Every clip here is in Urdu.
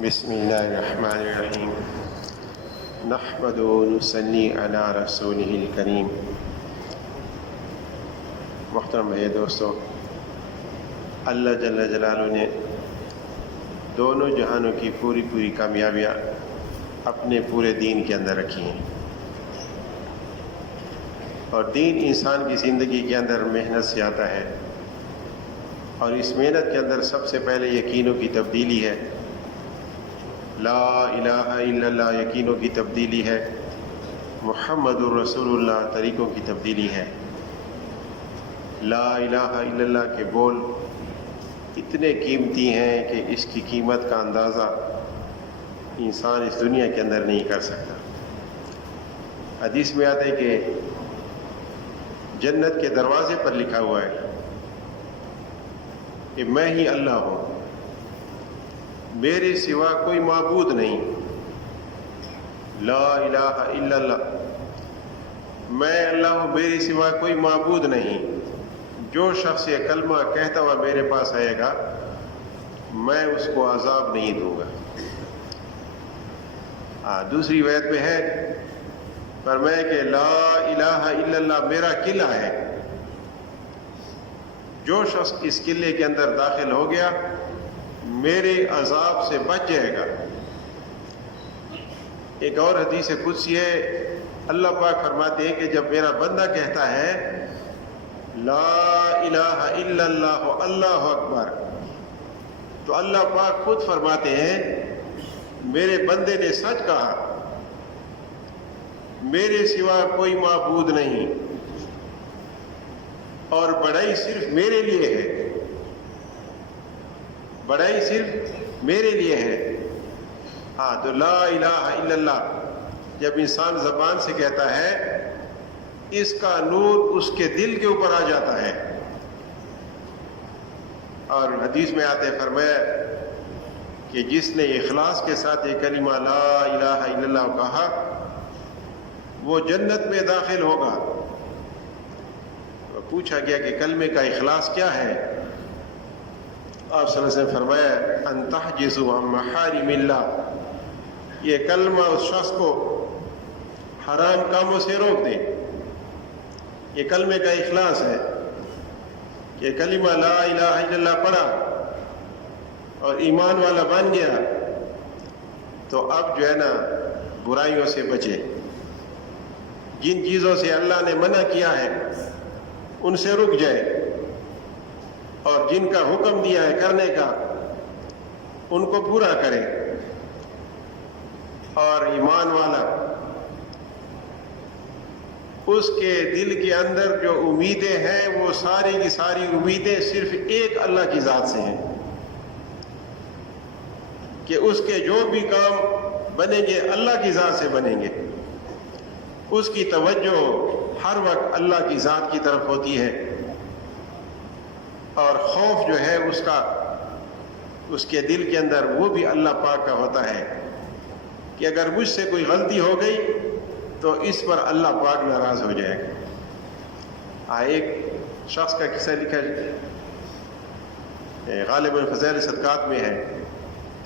بسم اللہ الرحمن الرحیم نحمد و نصلی علی رسولہ الکریم۔ محترم بھائی دوستو، اللہ جل جلالہ نے دونوں جہانوں کی پوری کامیابیاں اپنے پورے دین کے اندر رکھی ہیں، اور دین انسان کی زندگی کے اندر محنت سے آتا ہے، اور اس محنت کے اندر سب سے پہلے یقینوں کی تبدیلی ہے، لا الہ الا اللہ یقینوں کی تبدیلی ہے، محمد الرسول اللہ طریقوں کی تبدیلی ہے۔ لا الہ الا اللہ کے بول اتنے قیمتی ہیں کہ اس کی قیمت کا اندازہ انسان اس دنیا کے اندر نہیں کر سکتا۔ حدیث میں آتا ہے کہ جنت کے دروازے پر لکھا ہوا ہے کہ میں ہی اللہ ہوں، میرے سوا کوئی معبود نہیں، لا الہ الا اللہ، میں اللہ ہوں، میرے سوا کوئی معبود نہیں۔ جو شخص یہ کلمہ کہتا ہوا میرے پاس آئے گا، میں اس کو عذاب نہیں دوں گا۔ دوسری روایت میں ہے فرمایا کہ لا الہ الا اللہ میرا قلعہ ہے، جو شخص اس قلعے کے اندر داخل ہو گیا میرے عذاب سے بچ جائے گا۔ ایک اور حدیث قدسی ہے، اللہ پاک فرماتے ہیں کہ جب میرا بندہ کہتا ہے لا الہ الا اللہ اللہ اکبر، تو اللہ پاک خود فرماتے ہیں میرے بندے نے سچ کہا، میرے سوا کوئی معبود نہیں، اور بڑائی صرف میرے لیے ہے، بڑائی صرف میرے لیے ہے۔ تو لا الہ الا اللہ جب انسان زبان سے کہتا ہے، اس کا نور اس کے دل کے اوپر آ جاتا ہے، اور حدیث میں آتے فرمایا کہ جس نے اخلاص کے ساتھ یہ کلمہ لا الہ الا اللہ کہا وہ جنت میں داخل ہوگا۔ پوچھا گیا کہ کلمے کا اخلاص کیا ہے؟ آپ صلی اللہ علیہ وسلم فرمایا ان تحجزوا عن محارم اللہ، یہ کلمہ اس شخص کو حرام کاموں سے روک دے۔ یہ کلمے کا اخلاص ہے کہ کلمہ لا الہ الا اللہ پڑھا اور ایمان والا بن گیا، تو اب جو ہے نا برائیوں سے بچے، جن چیزوں سے اللہ نے منع کیا ہے ان سے رک جائے، اور جن کا حکم دیا ہے کرنے کا ان کو پورا کرے، اور ایمان والا اس کے دل کے اندر جو امیدیں ہیں وہ ساری کی ساری امیدیں صرف ایک اللہ کی ذات سے ہیں، کہ اس کے جو بھی کام بنیں گے اللہ کی ذات سے بنیں گے، اس کی توجہ ہر وقت اللہ کی ذات کی طرف ہوتی ہے، اور خوف جو ہے اس کا اس کے دل کے اندر وہ بھی اللہ پاک کا ہوتا ہے کہ اگر مجھ سے کوئی غلطی ہو گئی تو اس پر اللہ پاک ناراض ہو جائے گا۔ ایک شخص کا قصہ لکھا غالباً فضائل صدقات میں ہے،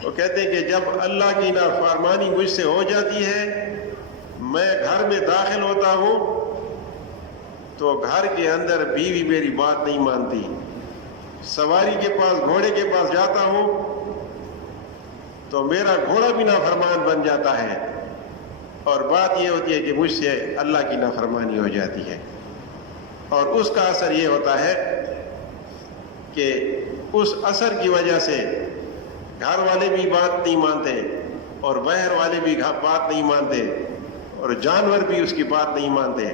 وہ کہتے ہیں کہ جب اللہ کی نافرمانی مجھ سے ہو جاتی ہے، میں گھر میں داخل ہوتا ہوں تو گھر کے اندر بیوی میری بات نہیں مانتی، سواری کے پاس گھوڑے کے پاس جاتا ہوں تو میرا گھوڑا بھی نافرمان بن جاتا ہے، اور بات یہ ہوتی ہے کہ مجھ سے اللہ کی نافرمانی ہو جاتی ہے، اور اس کا اثر یہ ہوتا ہے کہ اس اثر کی وجہ سے گھر والے بھی بات نہیں مانتے، اور باہر والے بھی بات نہیں مانتے، اور جانور بھی اس کی بات نہیں مانتے،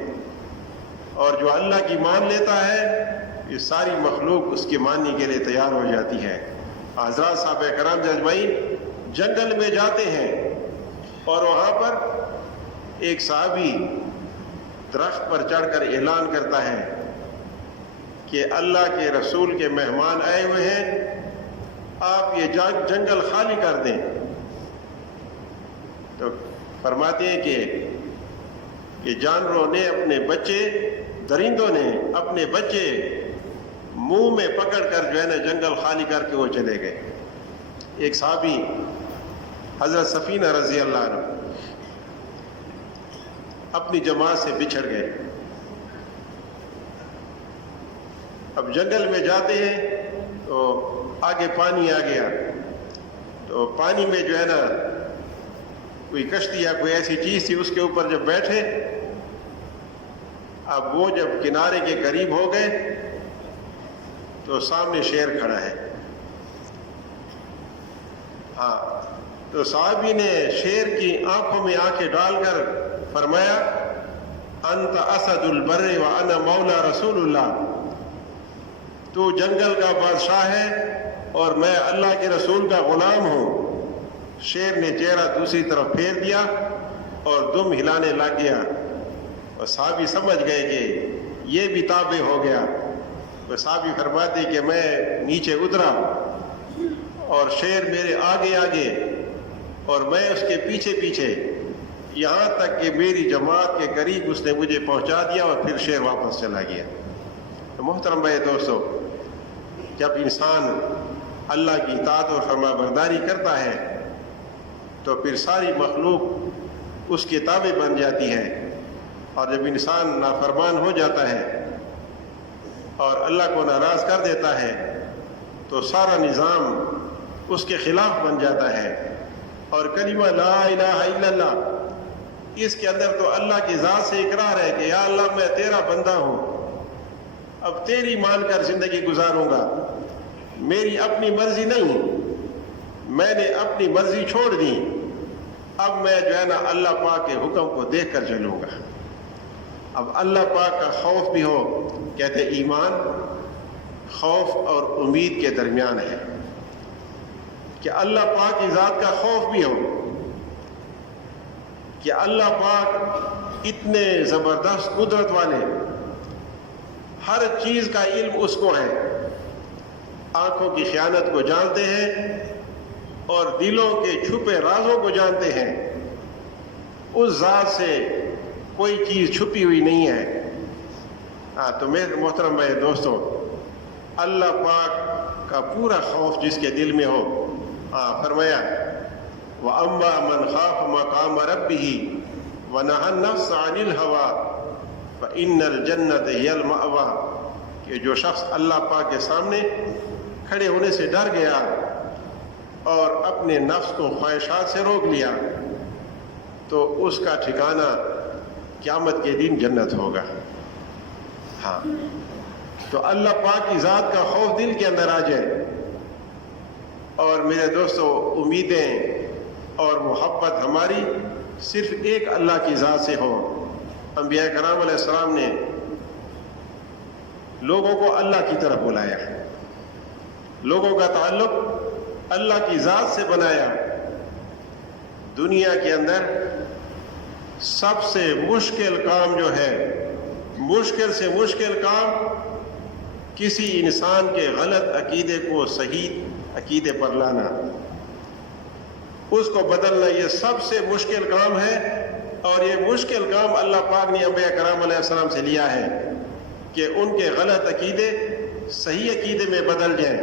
اور جو اللہ کی مان لیتا ہے یہ ساری مخلوق اس کے ماننے کے لیے تیار ہو جاتی ہے۔ حضرات صحابہ کرام اجمعین جنگل میں جاتے ہیں، اور وہاں پر ایک صحابی درخت پر چڑھ کر اعلان کرتا ہے کہ اللہ کے رسول کے مہمان آئے ہوئے ہیں، آپ یہ جنگل خالی کر دیں۔ تو فرماتے ہیں کہ جانوروں نے اپنے بچے، درندوں نے اپنے بچے منہ میں پکڑ کر جو ہے نا جنگل خالی کر کے وہ چلے گئے۔ ایک صحابی حضرت سفینہ رضی اللہ عنہ اپنی جماعت سے بچھڑ گئے. اب جنگل میں جاتے ہیں تو آگے پانی آ گیا, تو پانی میں جو ہے نا کوئی کشتی یا کوئی ایسی چیز تھی, اس کے اوپر جب بیٹھے, اب وہ جب کنارے کے قریب ہو گئے تو سامنے شیر کھڑا ہے. ہاں, تو صحابی نے شیر کی آنکھوں میں آنکھیں ڈال کر فرمایا انت اسد البر وانا مولا رسول اللہ, تو جنگل کا بادشاہ ہے اور میں اللہ کے رسول کا غلام ہوں. شیر نے چہرہ دوسری طرف پھیر دیا اور دم ہلانے لگ گیا, اور صحابی سمجھ گئے کہ یہ بھی تابع ہو گیا. تو صحابی فرماتے کہ میں نیچے اترا اور شیر میرے آگے آگے اور میں اس کے پیچھے پیچھے, یہاں تک کہ میری جماعت کے قریب اس نے مجھے پہنچا دیا اور پھر شیر واپس چلا گیا. تو محترم بھائی دوستو, جب انسان اللہ کی اطاعت اور فرما برداری کرتا ہے تو پھر ساری مخلوق اس کے تابع بن جاتی ہے, اور جب انسان نافرمان ہو جاتا ہے اور اللہ کو ناراض کر دیتا ہے تو سارا نظام اس کے خلاف بن جاتا ہے. اور کلمہ لا الہ الا اللہ, اس کے اندر تو اللہ کی ذات سے اقرار ہے کہ یا اللہ میں تیرا بندہ ہوں, اب تیری مان کر زندگی گزاروں گا, میری اپنی مرضی نہیں, میں نے اپنی مرضی چھوڑ دی, اب میں جو ہے نا اللہ پاک کے حکم کو دیکھ کر چلوں گا. اب اللہ پاک کا خوف بھی ہو, کہتے ایمان خوف اور امید کے درمیان ہے, کہ اللہ پاک کی ذات کا خوف بھی ہو کہ اللہ پاک اتنے زبردست قدرت والے, ہر چیز کا علم اس کو ہے, آنکھوں کی خیانت کو جانتے ہیں اور دلوں کے چھپے رازوں کو جانتے ہیں. اس ذات سے کوئی چیز چھپی ہوئی نہیں ہے. تو میرے محترم بھائی دوستو, اللہ پاک کا پورا خوف جس کے دل میں ہو, فرمایا وَأَمَّا مَنْ خَافَ مَقَامَ رَبِّهِ وَنَهَى النَّفْسَ عَنِ الْهَوَىٰ فَإِنَّ الْجَنَّةَ هِيَ الْمَأْوَىٰ, کہ جو شخص اللہ پاک کے سامنے کھڑے ہونے سے ڈر گیا اور اپنے نفس کو خواہشات سے روک لیا تو اس کا ٹھکانہ قیامت کے دن جنت ہوگا. ہاں, تو اللہ پاک کی ذات کا خوف دل کے اندر آ جائے, اور میرے دوستو امیدیں اور محبت ہماری صرف ایک اللہ کی ذات سے ہو. انبیاء کرام علیہ السلام نے لوگوں کو اللہ کی طرف بلایا, لوگوں کا تعلق اللہ کی ذات سے بنایا. دنیا کے اندر سب سے مشکل کام جو ہے, مشکل سے مشکل کام کسی انسان کے غلط عقیدے کو صحیح عقیدے پر لانا, اس کو بدلنا, یہ سب سے مشکل کام ہے. اور یہ مشکل کام اللہ پاک نے انبیاء کرام علیہ السلام سے لیا ہے کہ ان کے غلط عقیدے صحیح عقیدے میں بدل جائیں.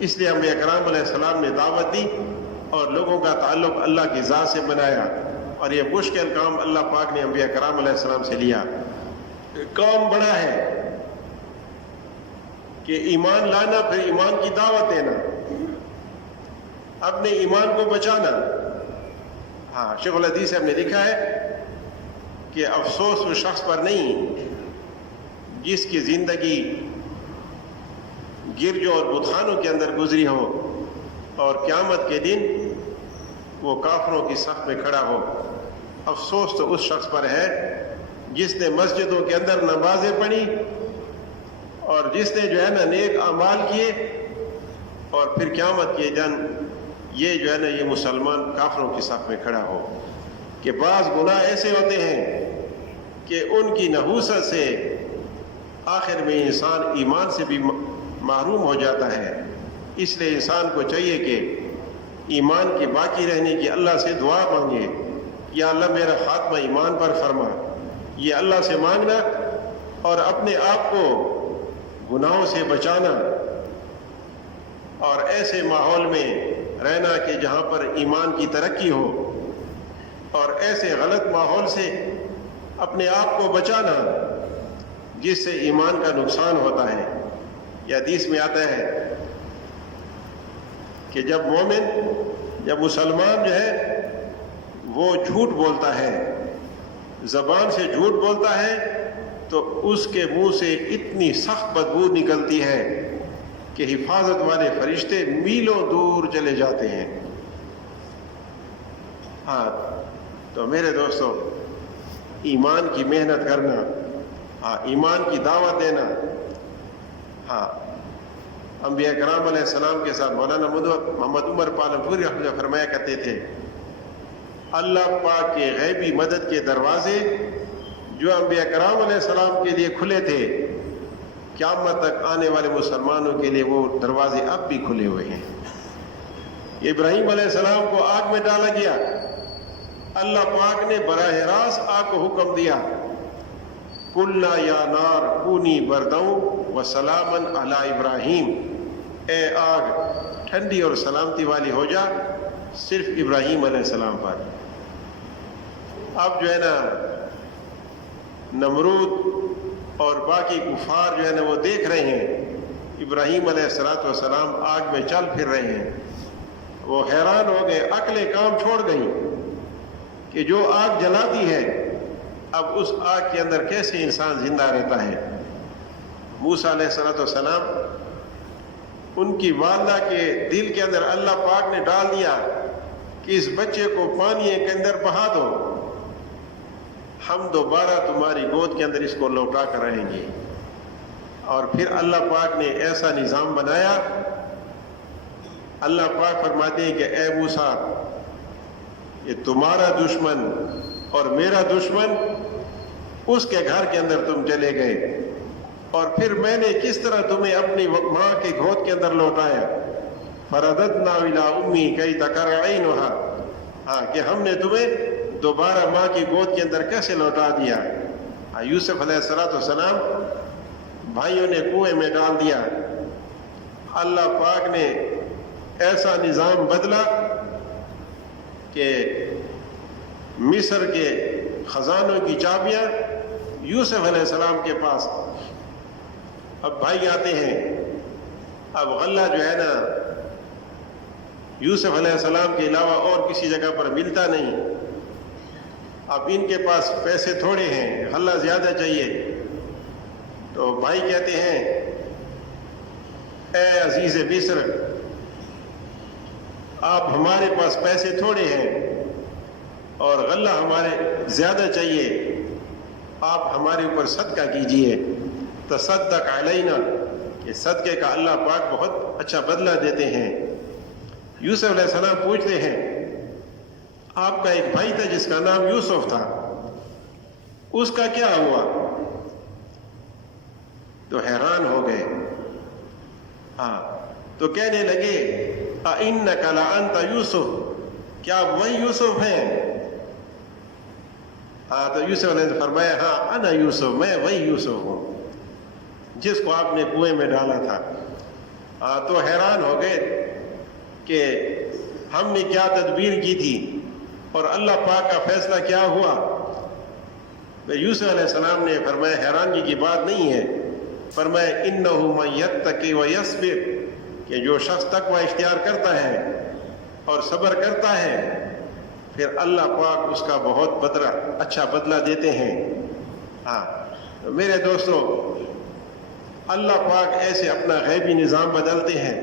اس لیے انبیاء کرام علیہ السلام نے دعوت دی اور لوگوں کا تعلق اللہ کی ذات سے بنایا, اور یہ مشکل کام اللہ پاک نے انبیاء کرام علیہ السلام سے لیا. کام بڑا ہے کہ ایمان لانا, پھر ایمان کی دعوت دینا, اپنے ایمان کو بچانا. ہاں, شیخ الحدیث صاحب نے لکھا ہے کہ افسوس اس شخص پر نہیں جس کی زندگی گرجوں اور بتخانوں کے اندر گزری ہو اور قیامت کے دن وہ کافروں کی صف میں کھڑا ہو. افسوس تو اس شخص پر ہے جس نے مسجدوں کے اندر نمازیں پڑھی اور جس نے جو ہے نا نیک اعمال کیے, اور پھر قیامت کے دن یہ جو ہے نا یہ مسلمان کافروں کی صف میں کھڑا ہو. کہ بعض گناہ ایسے ہوتے ہیں کہ ان کی نحوست سے آخر میں انسان ایمان سے بھی محروم ہو جاتا ہے. اس لیے انسان کو چاہیے کہ ایمان کے باقی رہنے کی اللہ سے دعا مانگے, یا اللہ میرا خاتمہ ایمان پر فرما. یہ اللہ سے مانگنا اور اپنے آپ کو گناہوں سے بچانا, اور ایسے ماحول میں رہنا کہ جہاں پر ایمان کی ترقی ہو، اور ایسے غلط ماحول سے اپنے آپ کو بچانا جس سے ایمان کا نقصان ہوتا ہے۔ یہ حدیث میں آتا ہے کہ جب مومن، جب مسلمان جو ہے وہ جھوٹ بولتا ہے، زبان سے جھوٹ بولتا ہے، تو اس کے منہ سے اتنی سخت بدبو نکلتی ہے کہ حفاظت والے فرشتے میلوں دور چلے جاتے ہیں۔ ہاں، تو میرے دوستو، ایمان کی محنت کرنا، ایمان کی دعوت دینا۔ انبیاء کرام علیہ السلام کے ساتھ مولانا محمد عمر پالنپوری رحمۃ اللہ فرمایا کرتے تھے، اللہ پاک کے غیبی مدد کے دروازے جو انبیاء کرام علیہ السلام کے لیے کھلے تھے، قیامت تک آنے والے مسلمانوں کے لیے وہ دروازے اب بھی کھلے ہوئے ہیں۔ ابراہیم علیہ السلام کو آگ میں ڈالا گیا، اللہ پاک نے براہ راست آگ کو حکم دیا، قلنا یا نار کونی برداً وسلاما علی ابراہیم، اے آگ ٹھنڈی اور سلامتی والی ہو جا صرف ابراہیم علیہ السلام پر۔ اب جو ہے نا نمرود اور باقی کفار جو ہے نا وہ دیکھ رہے ہیں ابراہیم علیہ السلام آگ میں چل پھر رہے ہیں، وہ حیران ہو گئے، عقلیں کام چھوڑ گئیں کہ جو آگ جلاتی ہے اب اس آگ کے اندر کیسے انسان زندہ رہتا ہے۔ موسیٰ علیہ السلام، ان کی والدہ کے دل کے اندر اللہ پاک نے ڈال دیا کہ اس بچے کو پانی کے اندر بہا دو، ہم دوبارہ تمہاری گود کے اندر اس کو لوٹا کر رہیں گے۔ اور پھر اللہ پاک نے ایسا نظام بنایا، اللہ پاک فرماتے ہیں کہ اے موسیٰ، یہ تمہارا دشمن اور میرا دشمن، اس کے گھر کے اندر تم چلے گئے، اور پھر میں نے کس طرح تمہیں اپنی ماں کے گود کے اندر لوٹایا، فرددنا الی امی کی تقر عینھا، کہ ہم نے تمہیں دوبارہ ماں کی گود کے اندر کیسے لوٹا دیا۔ یوسف علیہ السلام بھائیوں نے کنویں میں ڈال دیا، اللہ پاک نے ایسا نظام بدلا کہ مصر کے خزانوں کی چابیاں یوسف علیہ السلام کے پاس۔ اب بھائی آتے ہیں، اب غلہ جو ہے نا یوسف علیہ السلام کے علاوہ اور کسی جگہ پر ملتا نہیں، اب ان کے پاس پیسے تھوڑے ہیں، غلہ زیادہ چاہیے، تو بھائی کہتے ہیں اے عزیز مصر، آپ ہمارے پاس پیسے تھوڑے ہیں اور غلہ ہمارے زیادہ چاہیے، آپ ہمارے اوپر صدقہ کیجئے، تصدق علینا، کہ صدقے کا اللہ پاک بہت اچھا بدلہ دیتے ہیں۔ یوسف علیہ السلام پوچھتے ہیں، آپ کا ایک بھائی تھا جس کا نام یوسف تھا، اس کا کیا ہوا؟ تو حیران ہو گئے، تو کہنے لگے اِنَّكَ لَأَنْتَ یوسف، کیا وہی یوسف ہیں؟ تو یوسف علیہ السلام فرمایا، ہاں انا یوسف، میں وہی یوسف ہوں جس کو آپ نے کنویں میں ڈالا تھا۔ تو حیران ہو گئے کہ ہم نے کیا تدبیر کی تھی اور اللہ پاک کا فیصلہ کیا ہوا۔ یوسف علیہ السلام نے فرمایا حیرانگی کی بات نہیں ہے، فرمایا اِنَّهُ مَن يَتَّقِ وَيَصْبِرْ، کہ جو شخص تقوی اختیار کرتا ہے اور صبر کرتا ہے پھر اللہ پاک اس کا بہت اچھا بدلہ دیتے ہیں۔ تو میرے دوستو، اللہ پاک ایسے اپنا غیبی نظام بدلتے ہیں۔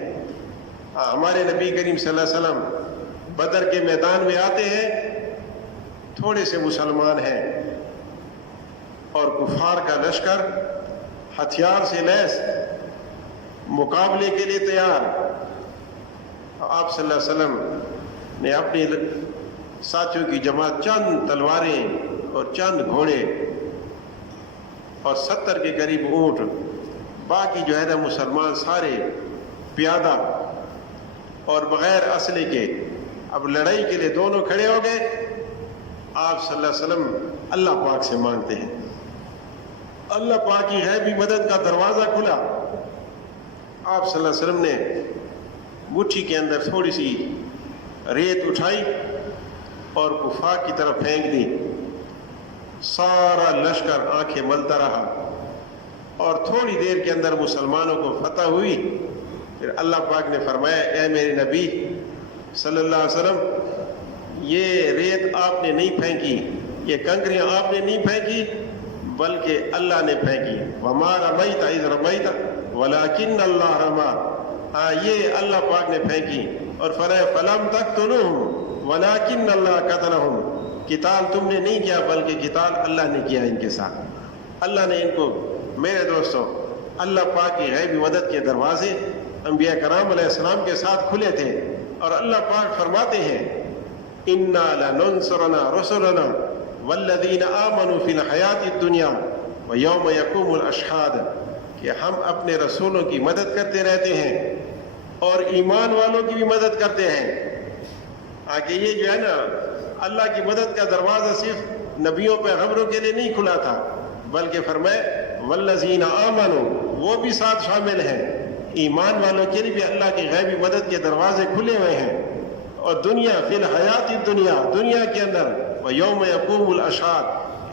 ہمارے نبی کریم صلی اللہ علیہ وسلم بدر کے میدان میں آتے ہیں، تھوڑے سے مسلمان ہیں اور کفار کا لشکر ہتھیار سے لیس، مقابلے کے لیے تیار۔ آپ صلی اللہ علیہ وسلم نے اپنے ساتھیوں کی جماعت چند تلواریں اور چند گھوڑے اور 70 کے قریب اونٹ، باقی جو ہے نا مسلمان سارے پیادہ اور بغیر اسلحے کے، اب لڑائی کے لیے دونوں کھڑے ہو گئے۔ آپ صلی اللہ علیہ وسلم اللہ پاک سے مانگتے ہیں، اللہ پاک کی غیبی مدد کا دروازہ کھلا۔ آپ صلی اللہ علیہ وسلم نے مٹھی کے اندر تھوڑی سی ریت اٹھائی اور کفار کی طرف پھینک دی. سارا لشکر آنکھیں ملتا رہا اور تھوڑی دیر کے اندر مسلمانوں کو فتح ہوئی. پھر اللہ پاک نے فرمایا اے میرے نبی صلی اللہ علیہ وسلم یہ ریت آپ نے نہیں پھینکی, یہ کنکریاں آپ نے نہیں پھینکی بلکہ اللہ نے پھینکی. وما رمیت اذ رمیت ولکن اللہ رما, یہ اللہ پاک نے پھینکی. اور فرمایا فلم تقتلوہم ولکن اللہ قتلہم, قتال تم نے نہیں کیا بلکہ قتال اللہ نے کیا ان کے ساتھ. اللہ نے ان کو, میرے دوستوں, اللہ پاک کی غیبی مدد کے دروازے انبیاء کرام علیہ السلام کے ساتھ کھلے تھے. اور اللہ پاک فرماتے ہیں انا لننصرنا رسلنا والذین آمنوا فی الحیات الدنیا ویوم یقوم الاشہاد, کہ ہم اپنے رسولوں کی مدد کرتے رہتے ہیں اور ایمان والوں کی بھی مدد کرتے ہیں. آگے یہ جو ہے نا, اللہ کی مدد کا دروازہ صرف نبیوں پیغمبروں کے لیے نہیں کھلا تھا بلکہ فرمائے والذین آمنوا, وہ بھی ساتھ شامل ہیں. ایمان والوں کے لیے بھی اللہ کی غیبی مدد کے دروازے کھلے ہوئے ہیں. اور دنیا فی الحیات الدنیا, دنیا کے اندر ویوم یقوم الاشہاد,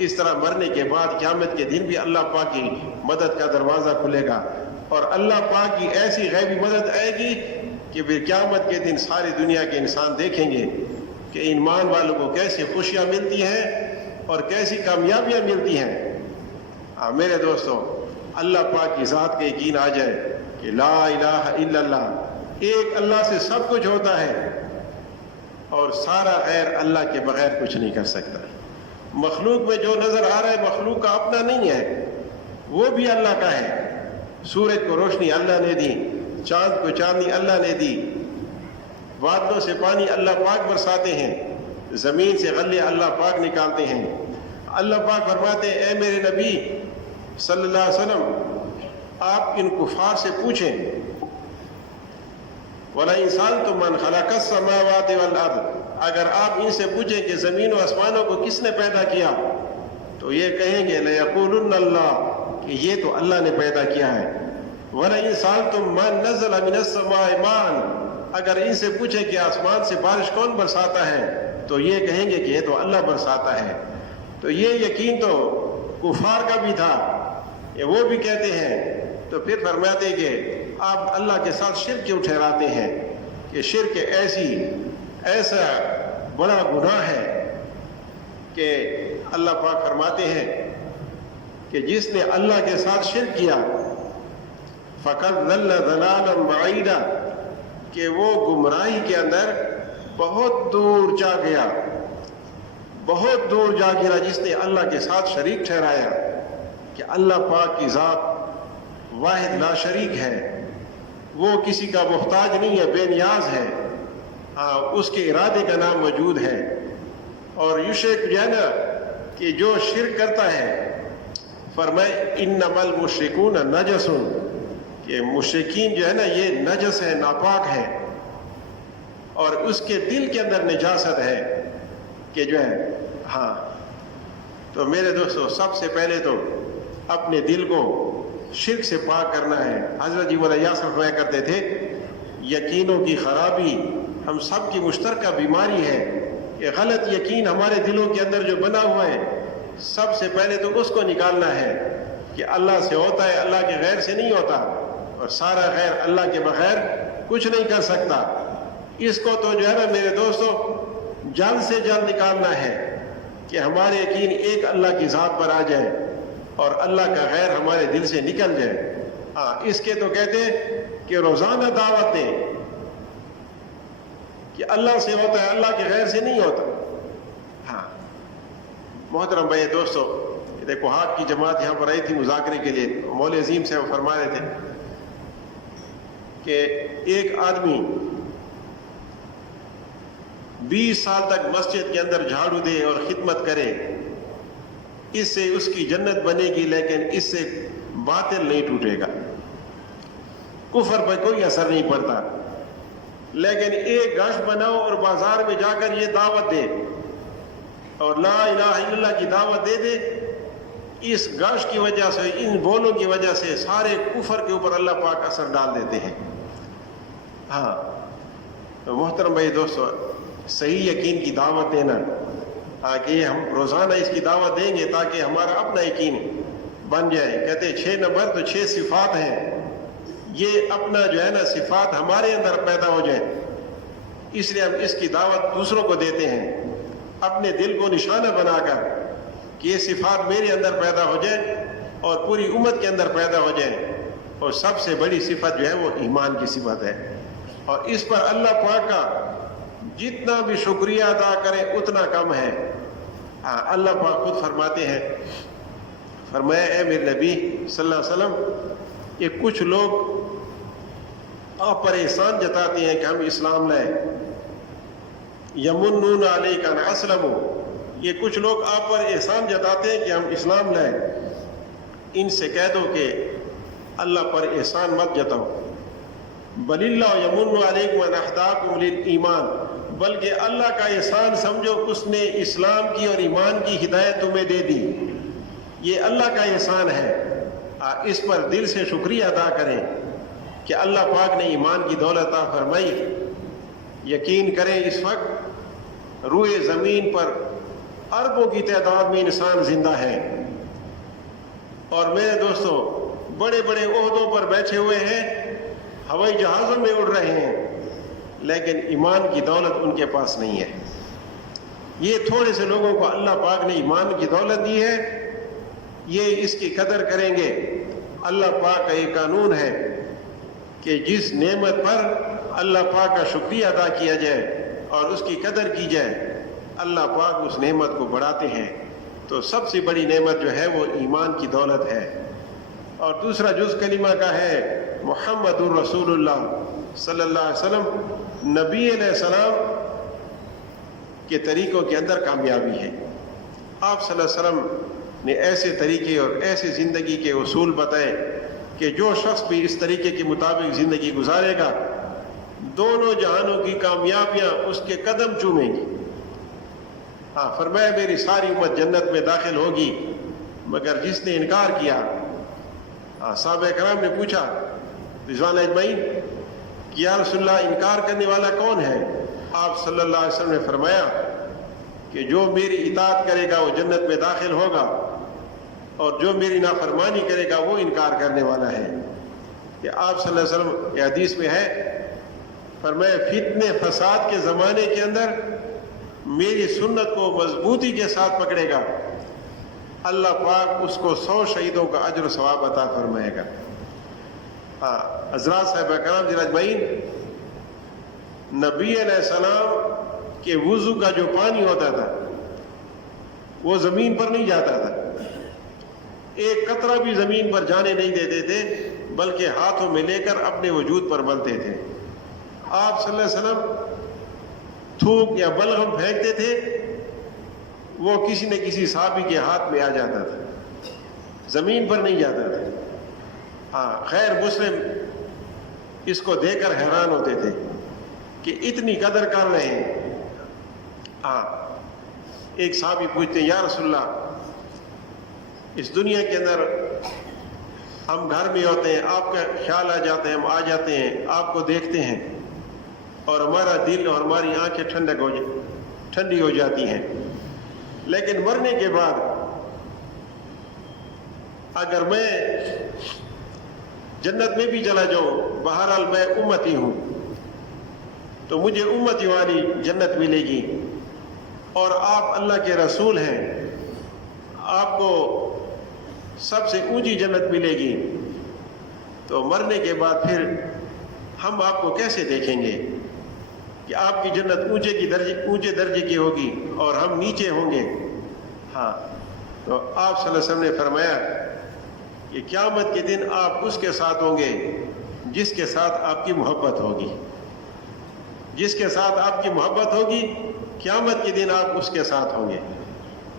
اس طرح مرنے کے بعد قیامت کے دن بھی اللہ پاک کی مدد کا دروازہ کھلے گا. اور اللہ پاک کی ایسی غیبی مدد آئے گی کہ پھر قیامت کے دن ساری دنیا کے انسان دیکھیں گے کہ ایمان والوں کو کیسی خوشیاں ملتی ہیں اور کیسی کامیابیاں ملتی ہیں. میرے دوستو, اللہ پاک کی ذات کا یقین آ جائے کہ لا الہ الا اللہ, ایک اللہ سے سب کچھ ہوتا ہے اور سارا غیر اللہ کے بغیر کچھ نہیں کر سکتا. مخلوق میں جو نظر آ رہا ہے مخلوق کا اپنا نہیں ہے, وہ بھی اللہ کا ہے. سورج کو روشنی اللہ نے دی, چاند کو چاندنی اللہ نے دی, بادلوں سے پانی اللہ پاک برساتے ہیں, زمین سے غلے اللہ پاک نکالتے ہیں. اللہ پاک فرماتے ہیں اے میرے نبی صلی اللہ علیہ وسلم آپ ان کفار سے پوچھیں وَلَئِن سَأَلْتُم مَّنْ خَلَقَ السَّمَاوَاتِ وَالْأَرْضَ, اگر آپ ان سے پوچھیں کہ زمین و آسمانوں کو کس نے پیدا کیا تو یہ کہیں گے لَيَقُولُنَّ اللَّهُ, کہ یہ تو اللہ نے پیدا کیا ہے. وَلَئِن سَأَلْتُم مَّن نَّزَّلَ مِنَ السَّمَاءِ مَاءً, اگر ان سے پوچھیں کہ آسمان سے بارش کون برساتا ہے تو یہ کہیں گے کہ یہ تو اللہ برساتا ہے. تو یہ یقین تو کفار کا بھی تھا, یہ وہ بھی کہتے ہیں. تو پھر فرماتے کہ آپ اللہ کے ساتھ شرک کیوں ٹھہراتے ہیں, کہ شرک ایسا بڑا گناہ ہے کہ اللہ پاک فرماتے ہیں کہ جس نے اللہ کے ساتھ شرک کیا فَقَدْ ضَلَّ ضَلَالًا بَعِيدًا, کہ وہ گمراہی کے اندر بہت دور جا گیا, بہت دور جا گرا جس نے اللہ کے ساتھ شریک ٹھہرایا. کہ اللہ پاک کی ذات واحد لا شریک ہے, وہ کسی کا محتاج نہیں ہے, بے نیاز ہے. اس کے ارادے کا نام موجود ہے. اور یشرک جو ہے نا, کہ جو شرک کرتا ہے فرمائے انما المشرکون نجس, کہ مشرکین جو ہے نا یہ نجس ہے, ناپاک ہے, اور اس کے دل کے اندر نجاست ہے کہ جو ہے. تو میرے دوستو, سب سے پہلے تو اپنے دل کو شرک سے پاک کرنا ہے. حضرت جی مولانا فرمایا کرتے تھے یقینوں کی خرابی ہم سب کی مشترکہ بیماری ہے. کہ غلط یقین ہمارے دلوں کے اندر جو بنا ہوا ہے, سب سے پہلے تو اس کو نکالنا ہے کہ اللہ سے ہوتا ہے, اللہ کے غیر سے نہیں ہوتا, اور سارا غیر اللہ کے بغیر کچھ نہیں کر سکتا. اس کو تو جو ہے نا میرے دوستو جلد سے جلد نکالنا ہے کہ ہمارے یقین ایک اللہ کی ذات پر آ جائے اور اللہ کا غیر ہمارے دل سے نکل جائے. اس کے تو کہتے ہیں کہ روزانہ دعوت دیں کہ اللہ سے ہوتا ہے, اللہ کے غیر سے نہیں ہوتا. محترم بھائی دوستو, دیکھو ہاتھ کی جماعت یہاں پر آئی تھی مذاکرے کے لیے. مولوی عظیم سے وہ فرما رہے تھے کہ ایک آدمی 20 سال تک مسجد کے اندر جھاڑو دے اور خدمت کرے, اس سے اس کی جنت بنے گی, لیکن اس سے باطل نہیں ٹوٹے گا, کفر پر کوئی اثر نہیں پڑتا. لیکن ایک گشت بناؤ اور بازار میں جا کر یہ دعوت دے اور لا الہ الا اللہ کی دعوت دے دے, اس گشت کی وجہ سے, ان بولوں کی وجہ سے سارے کفر کے اوپر اللہ پاک اثر ڈال دیتے ہیں. تو محترم بھائی دوستو, صحیح یقین کی دعوت دینا، کہ ہم روزانہ اس کی دعوت دیں گے تاکہ ہمارا اپنا یقین بن جائے۔ کہتے ہیں 6 نمبر تو 6 صفات ہیں، یہ اپنا جو ہے نا صفات ہمارے اندر پیدا ہو جائیں، اس لیے ہم اس کی دعوت دوسروں کو دیتے ہیں، اپنے دل کو نشانہ بنا کر کہ یہ صفات میرے اندر پیدا ہو جائے اور پوری امت کے اندر پیدا ہو جائے۔ اور سب سے بڑی صفت جو ہے وہ ایمان کی صفت ہے، اور اس پر اللہ پاک کا جتنا بھی شکریہ ادا کریں اتنا کم ہے۔ اللہ پاک خود فرماتے ہیں، فرمایا اے میرے نبی صلی اللہ علیہ وسلم، یہ کچھ لوگ آپ پر احسان جتاتے ہیں کہ ہم اسلام لائے، یمنون علیک ان اسلموا، یہ کچھ لوگ آپ پر احسان جتاتے ہیں کہ ہم اسلام لائے، ان سے کہہ دو کہ اللہ پر احسان مت جتاؤ، بل اللہ یمن علیکم ان ہداکم للایمان، بلکہ اللہ کا احسان سمجھو اس نے اسلام کی اور ایمان کی ہدایت تمہیں دے دی، یہ اللہ کا احسان ہے۔ اس پر دل سے شکریہ ادا کریں کہ اللہ پاک نے ایمان کی دولت عطا فرمائی۔ یقین کریں اس وقت روئے زمین پر اربوں کی تعداد میں انسان زندہ ہے، اور میرے دوستو بڑے بڑے عہدوں پر بیٹھے ہوئے ہیں، ہوائی جہازوں میں اڑ رہے ہیں، لیکن ایمان کی دولت ان کے پاس نہیں ہے۔ یہ تھوڑے سے لوگوں کو اللہ پاک نے ایمان کی دولت دی ہے، یہ اس کی قدر کریں گے۔ اللہ پاک کا یہ قانون ہے کہ جس نعمت پر اللہ پاک کا شکریہ ادا کیا جائے اور اس کی قدر کی جائے، اللہ پاک اس نعمت کو بڑھاتے ہیں۔ تو سب سے بڑی نعمت جو ہے وہ ایمان کی دولت ہے۔ اور دوسرا جز کلمہ کا ہے محمد الرسول اللہ صلی اللہ علیہ وسلم، نبی علیہ السلام کے طریقوں کے اندر کامیابی ہے۔ آپ صلی اللہ علیہ وسلم نے ایسے طریقے اور ایسے زندگی کے اصول بتائے کہ جو شخص بھی اس طریقے کے مطابق زندگی گزارے گا، دونوں جہانوں کی کامیابیاں اس کے قدم چومیں گی۔ فرمایا میری ساری امت جنت میں داخل ہوگی مگر جس نے انکار کیا۔ صحابہ کرام نے پوچھا رضوان اجمعین کہ یا رسول اللہ انکار کرنے والا کون ہے؟ آپ صلی اللہ علیہ وسلم نے فرمایا کہ جو میری اطاعت کرے گا وہ جنت میں داخل ہوگا، اور جو میری نافرمانی کرے گا وہ انکار کرنے والا ہے۔ کہ آپ صلی اللہ علیہ وسلم یہ حدیث میں ہے، فرمایا فتنے فساد کے زمانے کے اندر میری سنت کو مضبوطی کے ساتھ پکڑے گا، اللہ پاک اس کو 100 شہیدوں کا اجر و ثواب عطا فرمائے گا۔ حضرات صاحب کرام اجمعین، نبی علیہ السلام کے وضو کا جو پانی ہوتا تھا وہ زمین پر نہیں جاتا تھا، ایک قطرہ بھی زمین پر جانے نہیں دیتے تھے، بلکہ ہاتھوں میں لے کر اپنے وجود پر ملتے تھے۔ آپ صلی اللہ علیہ وسلم تھوک یا بلغم پھینکتے تھے، وہ کسی نہ کسی صحابی کے ہاتھ میں آ جاتا تھا، زمین پر نہیں جاتا تھا۔ خیر مسلم اس کو دیکھ کر حیران ہوتے تھے کہ اتنی قدر کر رہے ہیں۔ ایک صحابی پوچھتے ہیں یا رسول اللہ، اس دنیا کے اندر ہم گھر میں ہوتے ہیں، آپ کا خیال آ جاتے ہیں، ہم آ جاتے ہیں، آپ کو دیکھتے ہیں، اور ہمارا دل اور ہماری آنکھیں ٹھنڈی ہو جاتی ہیں، لیکن مرنے کے بعد اگر میں جنت میں بھی چلا جاؤں، بہرحال میں امتی ہوں، تو مجھے امتی والی جنت ملے گی، اور آپ اللہ کے رسول ہیں، آپ کو سب سے اونچی جنت ملے گی، تو مرنے کے بعد پھر ہم آپ کو کیسے دیکھیں گے کہ آپ کی جنت اونچے درجے کی ہوگی اور ہم نیچے ہوں گے۔ تو آپ صلی اللہ علیہ وسلم نے فرمایا کہ قیامت کے دن آپ اس کے ساتھ ہوں گے جس کے ساتھ آپ کی محبت ہوگی، جس کے ساتھ آپ کی محبت ہوگی، قیامت کے دن آپ اس کے ساتھ ہوں گے۔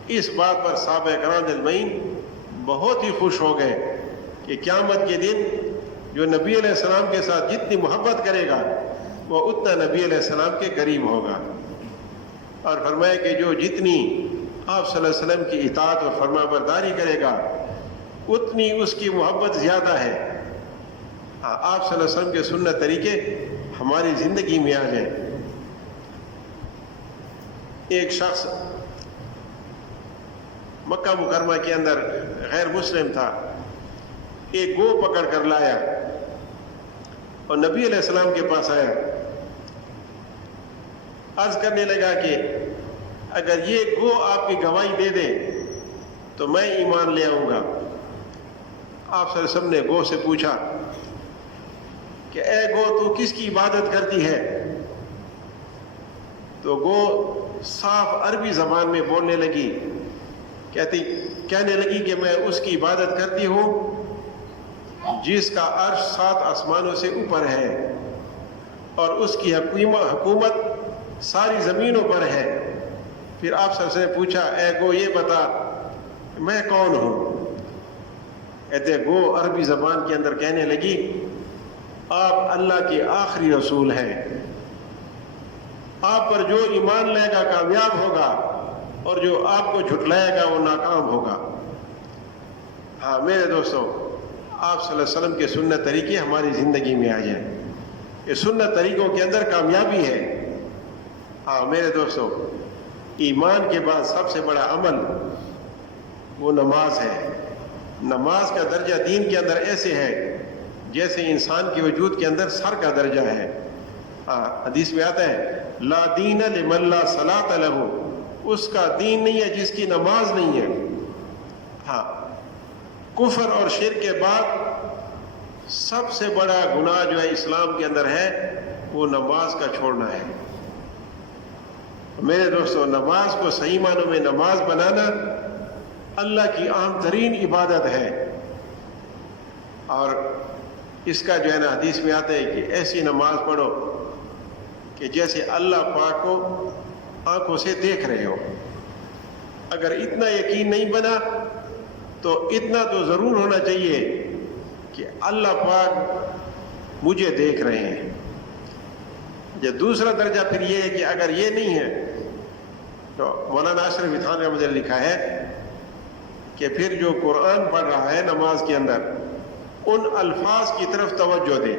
اس بات پر صحابہ کرام اجمعین بہت ہی خوش ہو گئے کہ قیامت کے دن جو نبی علیہ السلام کے ساتھ جتنی محبت کرے گا وہ اتنا نبی علیہ السلام کے قریب ہوگا، اور فرمایا کہ جو جتنی آپ صلی اللہ علیہ وسلم کی اطاعت اور فرما برداری کرے گا اتنی اس کی محبت زیادہ ہے۔ آپ صلی اللہ علیہ وسلم کے سنت طریقے ہماری زندگی میں آ جائیں۔ ایک شخص مکہ مکرمہ کے اندر غیر مسلم تھا، ایک گو پکڑ کر لایا اور نبی علیہ السلام کے پاس آیا، عرض کرنے لگا کہ اگر یہ گو آپ کی گواہی دے دے تو میں ایمان لے آؤں گا۔ آپ صلی اللہ علیہ وسلم نے گو سے پوچھا کہ اے گو تو کس کی عبادت کرتی ہے؟ تو گو صاف عربی زبان میں بولنے لگی، کہنے لگی کہ میں اس کی عبادت کرتی ہوں جس کا عرش 7 آسمانوں سے اوپر ہے اور اس کی حکومت ساری زمینوں پر ہے۔ پھر آپ سب سے پوچھا اے گو یہ بتا میں کون ہوں؟ کہتے گو عربی زبان کے اندر کہنے لگی آپ اللہ کے آخری رسول ہیں، آپ پر جو ایمان لے گا کامیاب ہوگا اور جو آپ کو جھٹلائے گا وہ ناکام ہوگا۔ ہاں میرے دوستوں، آپ صلی اللہ علیہ وسلم کے سنت طریقے ہماری زندگی میں آ جائیں، یہ سنت طریقوں کے اندر کامیابی ہے۔ ہاں میرے دوستوں، ایمان کے بعد سب سے بڑا عمل وہ نماز ہے۔ نماز کا درجہ دین کے اندر ایسے ہے جیسے انسان کے وجود کے اندر سر کا درجہ ہے۔ حدیث میں آتا ہے لا دین لمن لا صلاۃ لہ، اس کا دین نہیں ہے جس کی نماز نہیں ہے۔ ہاں کفر اور شرک کے بعد سب سے بڑا گناہ جو ہے اسلام کے اندر ہے وہ نماز کا چھوڑنا ہے۔ میرے دوستو، نماز کو صحیح معنوں میں نماز بنانا اللہ کی اہم ترین عبادت ہے، اور اس کا جو ہے نا حدیث میں آتا ہے کہ ایسی نماز پڑھو کہ جیسے اللہ پاک کو آنکھوں سے دیکھ رہے ہو۔ اگر اتنا یقین نہیں بنا تو اتنا تو ضرور ہونا چاہیے کہ اللہ پاک مجھے دیکھ رہے ہیں۔ جو دوسرا درجہ پھر یہ ہے کہ اگر یہ نہیں ہے تو مولانا اشرف علی تھانوی رحمۃ اللہ نے لکھا ہے کہ پھر جو قرآن پڑھ رہا ہے نماز کے اندر ان الفاظ کی طرف توجہ دے۔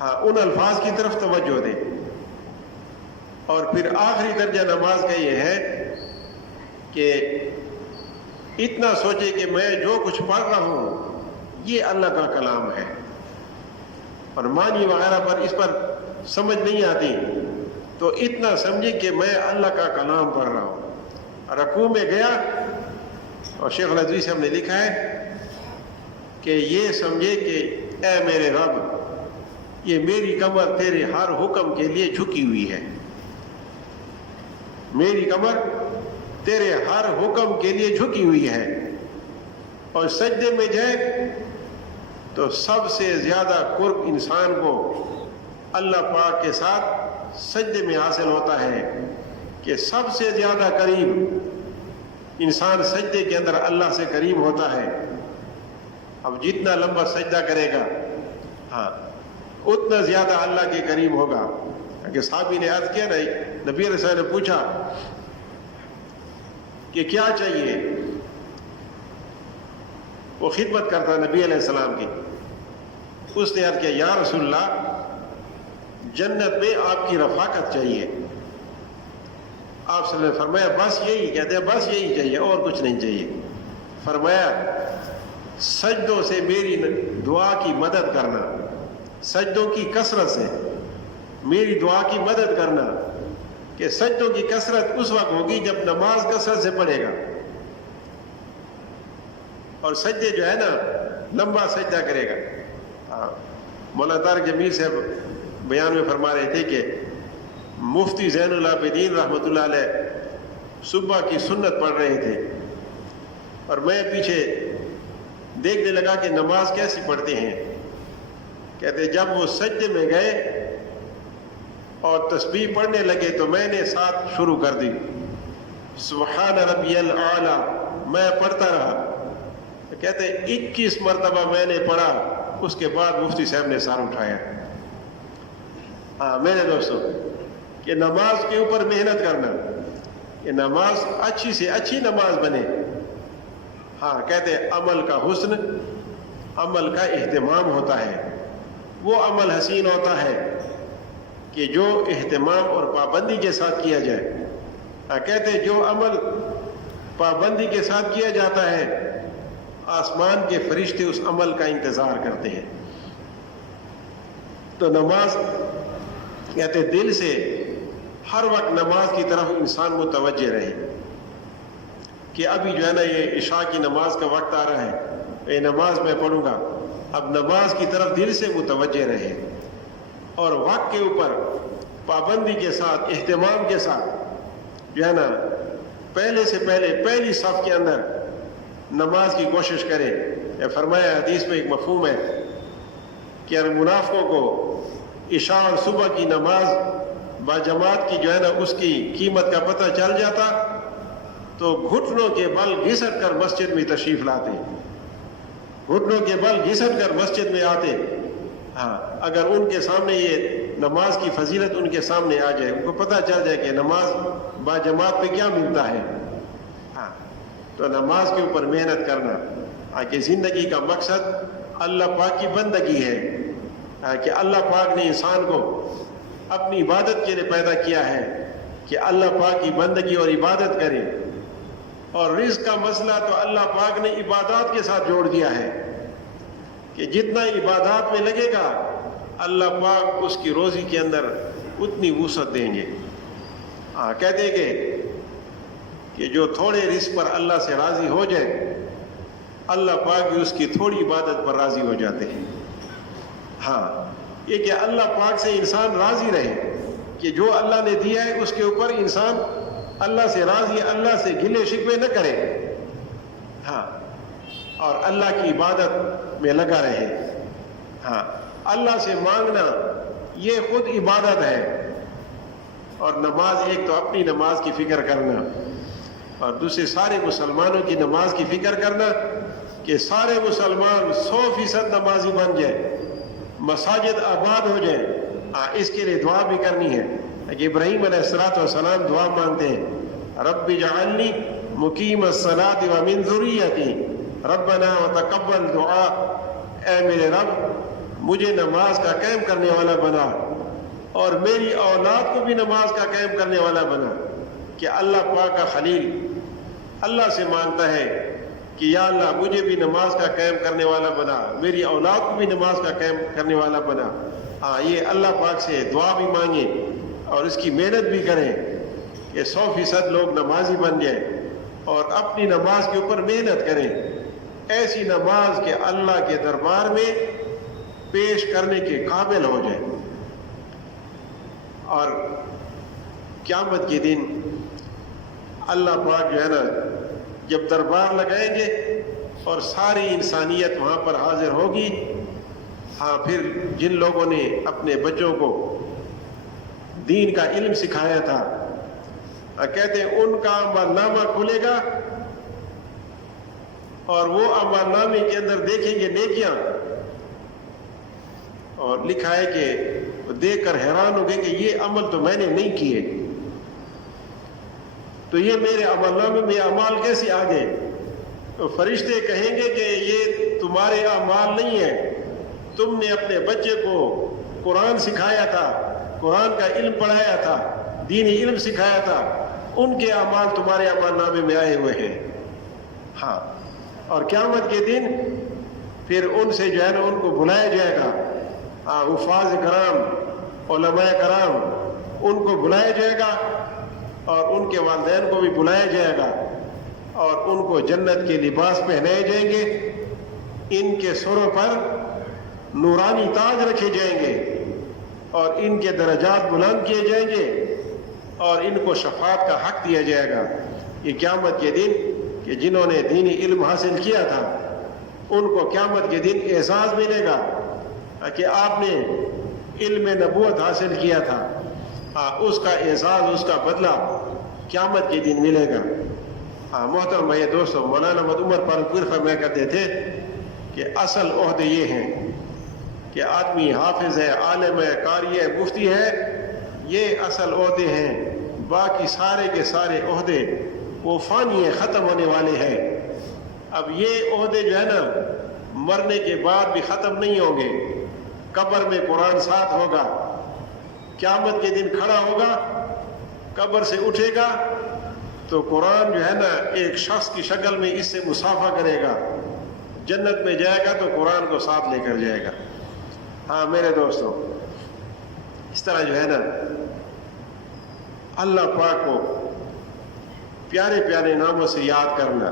ہاں ان الفاظ کی طرف توجہ دے۔ اور پھر آخری درجہ نماز کا یہ ہے کہ اتنا سوچے کہ میں جو کچھ پڑھ رہا ہوں یہ اللہ کا کلام ہے، اور معنی وغیرہ پر اس پر سمجھ نہیں آتی تو اتنا سمجھے کہ میں اللہ کا کلام پڑھ رہا ہوں۔ رکوع میں گیا اور شیخ العزوی صاحب نے لکھا ہے کہ یہ سمجھے کہ اے میرے رب یہ میری کمر تیرے ہر حکم کے لیے جھکی ہوئی ہے، میری کمر تیرے ہر حکم کے لیے جھکی ہوئی ہے۔ اور سجدے میں جائے تو سب سے زیادہ قرب انسان کو اللہ پاک کے ساتھ سجدے میں حاصل ہوتا ہے کہ سب سے زیادہ قریب انسان سجدے کے اندر اللہ سے قریب ہوتا ہے۔ اب جتنا لمبا سجدہ کرے گا ہاں اتنا زیادہ اللہ کے قریب ہوگا۔ کہ صحابی نے عرض کیا نہیں، نبی علیہ السلام نے پوچھا کہ کیا چاہیے؟ وہ خدمت کرتا نبی علیہ السلام کی۔ اس نے عرض کیا یا رسول اللہ جنت میں آپ کی رفاقت چاہیے۔ آپ صلی اللہ علیہ وسلم نے فرمایا بس یہی، کہتے ہیں بس یہی چاہیے اور کچھ نہیں چاہیے۔ فرمایا سجدوں سے میری دعا کی مدد کرنا، سجدوں کی کثرت سے میری دعا کی مدد کرنا، کہ سجدوں کی کثرت اس وقت ہوگی جب نماز کثرت سے پڑھے گا، اور سجدے جو ہے نا لمبا سجدہ کرے گا۔ مولانا طارق جمیل صاحب بیان میں فرما رہے تھے کہ مفتی زین العابدین رحمۃ اللہ علیہ صبح کی سنت پڑھ رہے تھے اور میں پیچھے دیکھنے لگا کہ نماز کیسی پڑھتے ہیں۔ کہتے جب وہ سجدے میں گئے اور تسبیح پڑھنے لگے تو میں نے ساتھ شروع کر دی، سبحان ربی الاعلیٰ میں پڑھتا رہا۔ کہتے 21 مرتبہ میں نے پڑھا، اس کے بعد مفتی صاحب نے سر اٹھایا۔ ہاں میرے دوستوں، کہ نماز کے اوپر محنت کرنا، کہ نماز اچھی سے اچھی نماز بنے۔ ہاں کہتے عمل کا حسن عمل کا اہتمام ہوتا ہے، وہ عمل حسین ہوتا ہے کہ جو اہتمام اور پابندی کے ساتھ کیا جائے. کہتے جو عمل پابندی کے ساتھ کیا جاتا ہے آسمان کے فرشتے اس عمل کا انتظار کرتے ہیں. تو نماز کہتے دل سے ہر وقت نماز کی طرف انسان متوجہ رہے کہ ابھی جو ہے نا یہ عشاء کی نماز کا وقت آ رہا ہے، یہ نماز میں پڑھوں گا. اب نماز کی طرف دل سے متوجہ رہے اور وقت کے اوپر پابندی کے ساتھ اہتمام کے ساتھ جو ہے نا پہلے سے پہلے پہلی صف کے اندر نماز کی کوشش کرے. فرمایا حدیث میں ایک مفہوم ہے کہ اگر منافقوں کو عشاء اور صبح کی نماز باجماعت کی جو ہے نا اس کی قیمت کا پتہ چل جاتا تو گھٹنوں کے بل گھسٹ کر مسجد میں تشریف لاتے، گھٹنوں کے بل گھسٹ کر مسجد میں آتے. ہاں اگر ان کے سامنے یہ نماز کی فضیلت ان کے سامنے آ جائے، ان کو پتہ چل جائے کہ نماز باجماعت پہ کیا ملتا ہے. ہاں تو نماز کے اوپر محنت کرنا کہ زندگی کا مقصد اللہ پاک کی بندگی ہے، کہ اللہ پاک نے انسان کو اپنی عبادت کے لیے پیدا کیا ہے کہ اللہ پاک کی بندگی اور عبادت کرے. اور رزق کا مسئلہ تو اللہ پاک نے عبادات کے ساتھ جوڑ دیا ہے کہ جتنا عبادات میں لگے گا اللہ پاک اس کی روزی کے اندر اتنی وسعت دیں گے. کہتے کہ جو تھوڑے رزق پر اللہ سے راضی ہو جائے اللہ پاک بھی اس کی تھوڑی عبادت پر راضی ہو جاتے ہیں. ہاں یہ کہ اللہ پاک سے انسان راضی رہے کہ جو اللہ نے دیا ہے اس کے اوپر انسان اللہ سے راضی، اللہ سے گلے شکوے نہ کرے. ہاں اور اللہ کی عبادت میں لگا رہے. ہاں اللہ سے مانگنا یہ خود عبادت ہے. اور نماز ایک تو اپنی نماز کی فکر کرنا اور دوسرے سارے مسلمانوں کی نماز کی فکر کرنا کہ سارے مسلمان 100% نمازی بن جائے، مساجد آباد ہو جائیں. اس کے لیے دعا بھی کرنی ہے کہ ابراہیم علیہ السلام دعا مانگتے ہیں رب اجعلنی مقیم الصلاۃ ومن ذریتی ربنا وتقبل دعا. اے میرے رب مجھے نماز کا قائم کرنے والا بنا اور میری اولاد کو بھی نماز کا قائم کرنے والا بنا. کہ اللہ پاک کا خلیل اللہ سے مانگتا ہے کہ یا اللہ مجھے بھی نماز کا قائم کرنے والا بنا، میری اولاد کو بھی نماز کا قائم کرنے والا بنا. یہ اللہ پاک سے دعا بھی مانگیں اور اس کی محنت بھی کریں کہ 100% لوگ نمازی بن جائیں اور اپنی نماز کے اوپر محنت کریں. ایسی نماز کہ اللہ کے دربار میں پیش کرنے کے قابل ہو جائے. اور قیامت کے دن اللہ پاک جو ہے نا جب دربار لگائیں گے اور ساری انسانیت وہاں پر حاضر ہوگی. پھر جن لوگوں نے اپنے بچوں کو دین کا علم سکھایا تھا کہتے ہیں ان کا عمل نامہ کھلے گا اور وہ عمل نامے کے اندر دیکھیں گے نیکیاں اور لکھا ہے کہ دیکھ کر حیران ہو گئے کہ یہ عمل تو میں نے نہیں کیے، تو یہ میرے عمل نامے میں اعمال کیسے آ گئے؟ تو فرشتے کہیں گے کہ یہ تمہارے اعمال نہیں ہیں، تم نے اپنے بچے کو قرآن سکھایا تھا، قرآن کا علم پڑھایا تھا، دینی علم سکھایا تھا، ان کے اعمال تمہارے اعمال نامے میں آئے ہوئے ہیں. ہاں اور قیامت کے دن پھر ان سے جو ہے نا ان کو بلایا جائے گا. حفاظ کرام علماء کرام ان کو بلایا جائے گا اور ان کے والدین کو بھی بلایا جائے گا اور ان کو جنت کے لباس پہنائے جائیں گے. ان کے سروں پر نورانی تاج رکھے جائیں گے اور ان کے درجات بلند کیے جائیں گے اور ان کو شفاعت کا حق دیا جائے گا. یہ قیامت کے دن کہ جنہوں نے دینی علم حاصل کیا تھا ان کو قیامت کے دن اعزاز ملے گا کہ آپ نے علم نبوت حاصل کیا تھا، اس کا اعزاز اس کا بدلہ قیامت کے دن ملے گا. محترم بھائی دوستو، مولانا محمد عمر فاروق فرمایا کرتے تھے کہ اصل عہدے یہ ہیں کہ آدمی حافظ ہے، عالم ہے، قاری ہے، مفتی ہے، یہ اصل عہدے ہیں. باقی سارے کے سارے عہدے وہ فانی ہیں، ختم ہونے والے ہیں. اب یہ عہدے جو ہے نا مرنے کے بعد بھی ختم نہیں ہوں گے. قبر میں قرآن ساتھ ہوگا، قیامت کے دن کھڑا ہوگا، قبر سے اٹھے گا تو قرآن جو ہے نا ایک شخص کی شکل میں اس سے مصافحہ کرے گا، جنت میں جائے گا تو قرآن کو ساتھ لے کر جائے گا۔ ہاں میرے دوستوں، اس طرح جو ہے نا اللہ پاک کو پیارے پیارے ناموں سے یاد کرنا،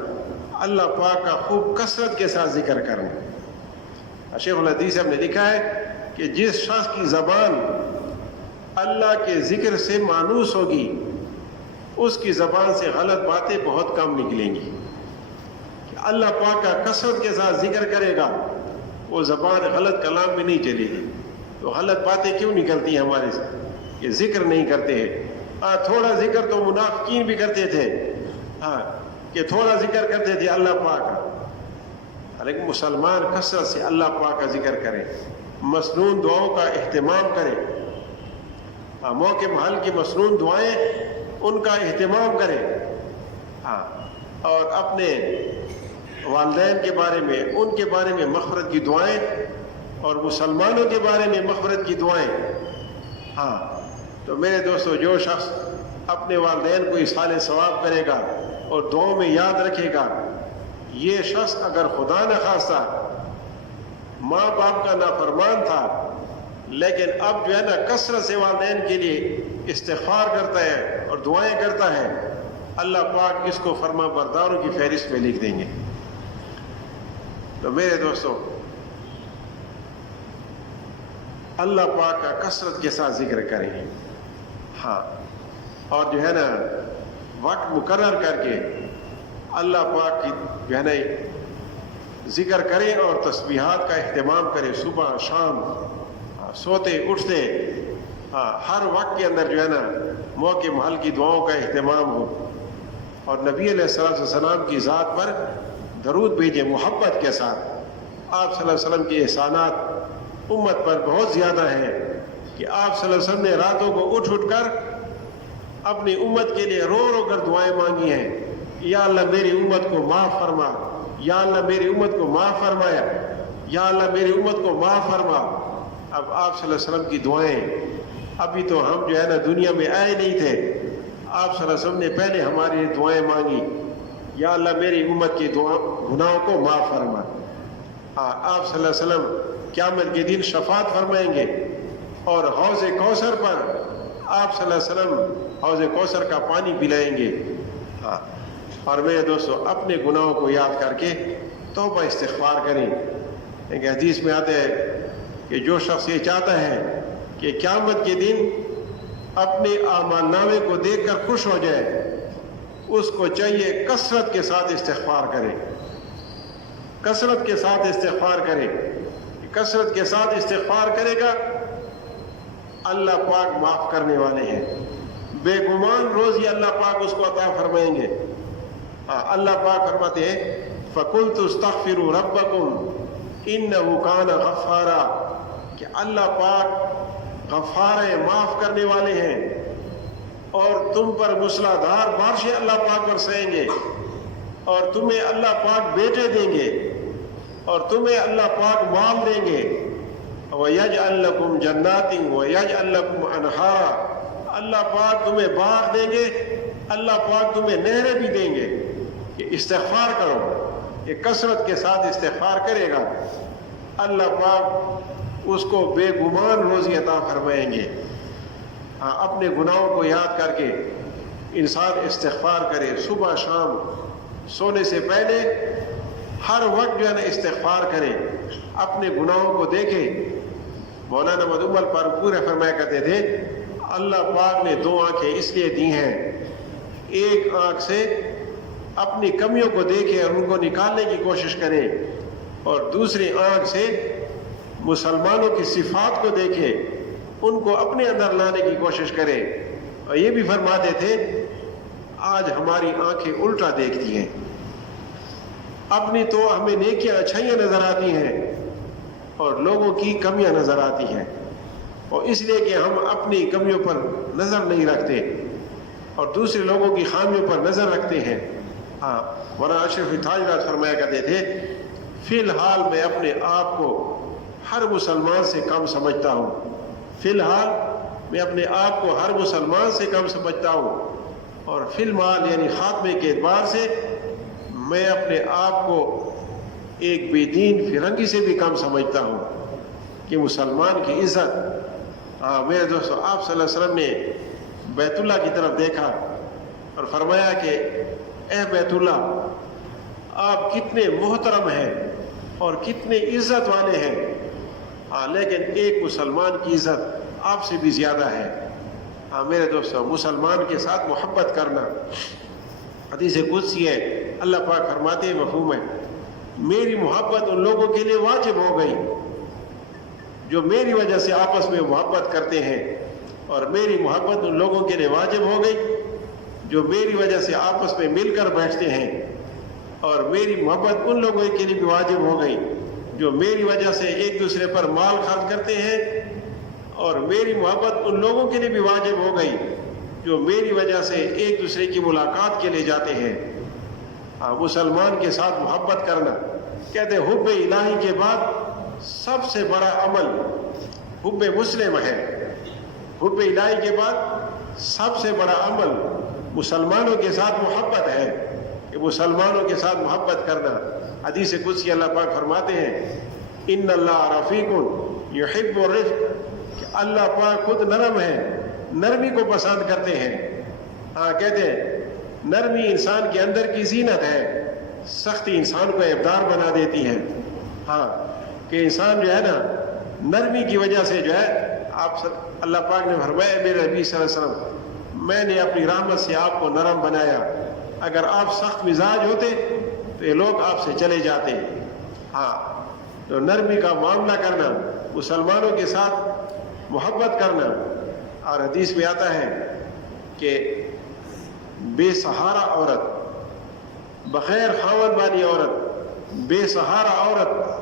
اللہ پاک کا خوب کثرت کے ساتھ ذکر کرنا۔ شیخ الحدیث صاحب نے لکھا ہے کہ جس شخص کی زبان اللہ کے ذکر سے مانوس ہوگی اس کی زبان سے غلط باتیں بہت کم نکلیں گی۔ اللہ پاک کا کثرت کے ساتھ ذکر کرے گا، وہ زبان غلط کلام میں نہیں چلے گی۔ تو غلط باتیں کیوں نکلتی ہیں ہمارے سے؟ یہ ذکر نہیں کرتے ہیں۔ تھوڑا ذکر تو منافقین بھی کرتے تھے، کہ تھوڑا ذکر کرتے تھے اللہ پاک کا، لیکن مسلمان کثرت سے اللہ پاک کا ذکر کریں، مسنون دعاؤں کا اہتمام کریں، موقع محل کی مسنون دعائیں ان کا اہتمام کریں، اور اپنے والدین کے بارے میں، ان کے بارے میں مغفرت کی دعائیں، اور مسلمانوں کے بارے میں مغفرت کی دعائیں۔ تو میرے دوستو، جو شخص اپنے والدین کو اصحال ثواب کرے گا اور دعاؤں میں یاد رکھے گا، یہ شخص اگر خدا نخواستہ ماں باپ کا نافرمان تھا لیکن اب جو ہے نا کثرت سے والدین کے لیے استغفار کرتا ہے اور دعائیں کرتا ہے، اللہ پاک اس کو فرما برداروں کی فہرست میں لکھ دیں گے۔ تو میرے دوستو، اللہ پاک کا کثرت کے ساتھ ذکر کریں، اور جو ہے نا وقت مقرر کر کے اللہ پاک کی جو ہے نا ذکر کریں اور تسبیحات کا اہتمام کریں، صبح شام، سوتے اٹھتے، ہر وقت کے اندر جو ہے نا موقع محل کی دعاؤں کا اہتمام ہو، اور نبی علیہ السلام کی ذات پر درود بھیجیں محبت کے ساتھ۔ آپ صلی اللہ علیہ وسلم کے احسانات امت پر بہت زیادہ ہیں کہ آپ صلی اللہ علیہ وسلم نے راتوں کو اٹھ کر اپنی امت کے لیے رو رو کر دعائیں مانگی ہیں، یا اللہ میری امت کو معاف فرما، یا اللہ میری امت کو معاف فرمایا، یا اللہ میری امت کو معاف فرما۔ اب آپ صلی اللہ علیہ وسلم کی دعائیں، ابھی تو ہم جو ہے نا دنیا میں آئے نہیں تھے، آپ صلی اللہ علیہ وسلم نے پہلے ہماری دعائیں مانگی، یا اللہ میری امت کی گناہوں کو معاف فرما۔ آپ صلی اللہ علیہ وسلم قیامت کے دن شفاعت فرمائیں گے، اور حوض کوثر پر آپ صلی اللہ علیہ وسلم حوض کوثر کا پانی پلائیں گے۔ اور میرے دوستو، اپنے گناہوں کو یاد کر کے توبہ استغفار کریں۔ ایک حدیث میں آتا ہے کہ جو شخص یہ چاہتا ہے کہ قیامت کے دن اپنے اعمال نامے کو دیکھ کر خوش ہو جائے، اس کو چاہیے کثرت کے ساتھ استغفار کرے، کثرت کے ساتھ استغفار کرے۔ کثرت کے ساتھ استغفار کرے گا، اللہ پاک معاف کرنے والے ہیں، بے گمان روزی اللہ پاک اس کو عطا فرمائیں گے۔ اللہ پاک فرماتے ہیں فَقُلْتُ اسْتَغْفِرُوا رَبَّكُمْ إِنَّهُ كَانَ غَفَّارًا، کہ اللہ پاک غفار ہے، معاف کرنے والے ہیں، اور تم پر موسلادھار بارشیں اللہ پاک برسائیں گے، اور تمہیں اللہ پاک بیٹے دیں گے، اور تمہیں اللہ پاک مال دیں گے، وَيَجْعَلْ لَكُمْ جَنَّاتٍ وَيَجْعَلْ لَكُمْ أَنْهَارًا، اللہ پاک تمہیں باغ دیں گے، اللہ پاک تمہیں نہریں بھی دیں گے۔ کہ استغفار کرو، کہ کثرت کے ساتھ استغفار کرے گا، اللہ پاک اس کو بے گمان روزی عطا فرمائیں گے۔ اپنے گناہوں کو یاد کر کے انسان استغفار کرے، صبح شام سونے سے پہلے ہر وقت جو ہے نا استغفار کرے، اپنے گناہوں کو دیکھے۔ مولانا مدعو پر پورے فرمایا کرتے تھے اللہ پاک نے دو آنکھیں اس لیے دی ہیں، ایک آنکھ سے اپنی کمیوں کو دیکھے اور ان کو نکالنے کی کوشش کرے، اور دوسری آنکھ سے مسلمانوں کی صفات کو دیکھے، ان کو اپنے اندر لانے کی کوشش کرے۔ اور یہ بھی فرماتے تھے آج ہماری آنکھیں الٹا دیکھتی ہیں، اپنی تو ہمیں نیکیاں اچھائیاں نظر آتی ہیں اور لوگوں کی کمیاں نظر آتی ہیں، اور اس لیے کہ ہم اپنی کمیوں پر نظر نہیں رکھتے اور دوسرے لوگوں کی خامیوں پر نظر رکھتے ہیں۔ مولانا اشرف تاجدار فرمایا کرتے تھے فی الحال میں اپنے آپ کو ہر مسلمان سے کم سمجھتا ہوں، فی الحال میں اپنے آپ کو ہر مسلمان سے کم سمجھتا ہوں، اور فی المال یعنی خاتمے کے اعتبار سے میں اپنے آپ کو ایک بے دین فرنگی سے بھی کم سمجھتا ہوں کہ مسلمان کی عزت۔ میرے دوستو، آپ صلی اللہ علیہ وسلم نے بیت اللہ کی طرف دیکھا اور فرمایا کہ اے بیت اللہ، آپ کتنے محترم ہیں اور کتنے عزت والے ہیں، لیکن ایک مسلمان کی عزت آپ سے بھی زیادہ ہے۔ میرے دوستو، مسلمان کے ساتھ محبت کرنا، حدیث قدسی ہے، اللہ پاک فرماتے ہیں، مفہوم ہے، میری محبت ان لوگوں کے لیے واجب ہو گئی جو میری وجہ سے آپس میں محبت کرتے ہیں، اور میری محبت ان لوگوں کے لیے واجب ہو گئی جو میری وجہ سے آپس میں مل کر بیٹھتے ہیں، اور میری محبت ان لوگوں کے لیے بھی واجب ہو گئی جو میری وجہ سے ایک دوسرے پر مال خرچ کرتے ہیں، اور میری محبت ان لوگوں کے لیے بھی واجب ہو گئی جو میری وجہ سے ایک دوسرے کی ملاقات کے لیے جاتے ہیں۔ مسلمان کے ساتھ محبت کرنا، کہتے ہیں حب الہی کے بعد سب سے بڑا عمل حب مسلم ہے۔ حب الہی کے بعد سب سے بڑا عمل مسلمانوں کے ساتھ محبت ہے، کہ مسلمانوں کے ساتھ محبت کرنا۔ حدیث قدسی اللہ پاک فرماتے ہیں، ان اللہ رفیق یحب الرفق، کہ اللہ پاک خود نرم ہے، نرمی کو پسند کرتے ہیں۔ کہتے ہیں نرمی انسان کے اندر کی زینت ہے، سختی انسان کو ابدار بنا دیتی ہے۔ کہ انسان جو ہے نا، نرمی کی وجہ سے جو ہے، اللہ پاک نے فرمایا میرے نبی صلی اللہ علیہ وسلم، میں نے اپنی رحمت سے آپ کو نرم بنایا، اگر آپ سخت مزاج ہوتے تو یہ لوگ آپ سے چلے جاتے۔ تو نرمی کا معاملہ کرنا، مسلمانوں کے ساتھ محبت کرنا۔ اور حدیث میں آتا ہے کہ بے سہارا عورت، بغیر خاوند والی عورت، بے سہارا عورت،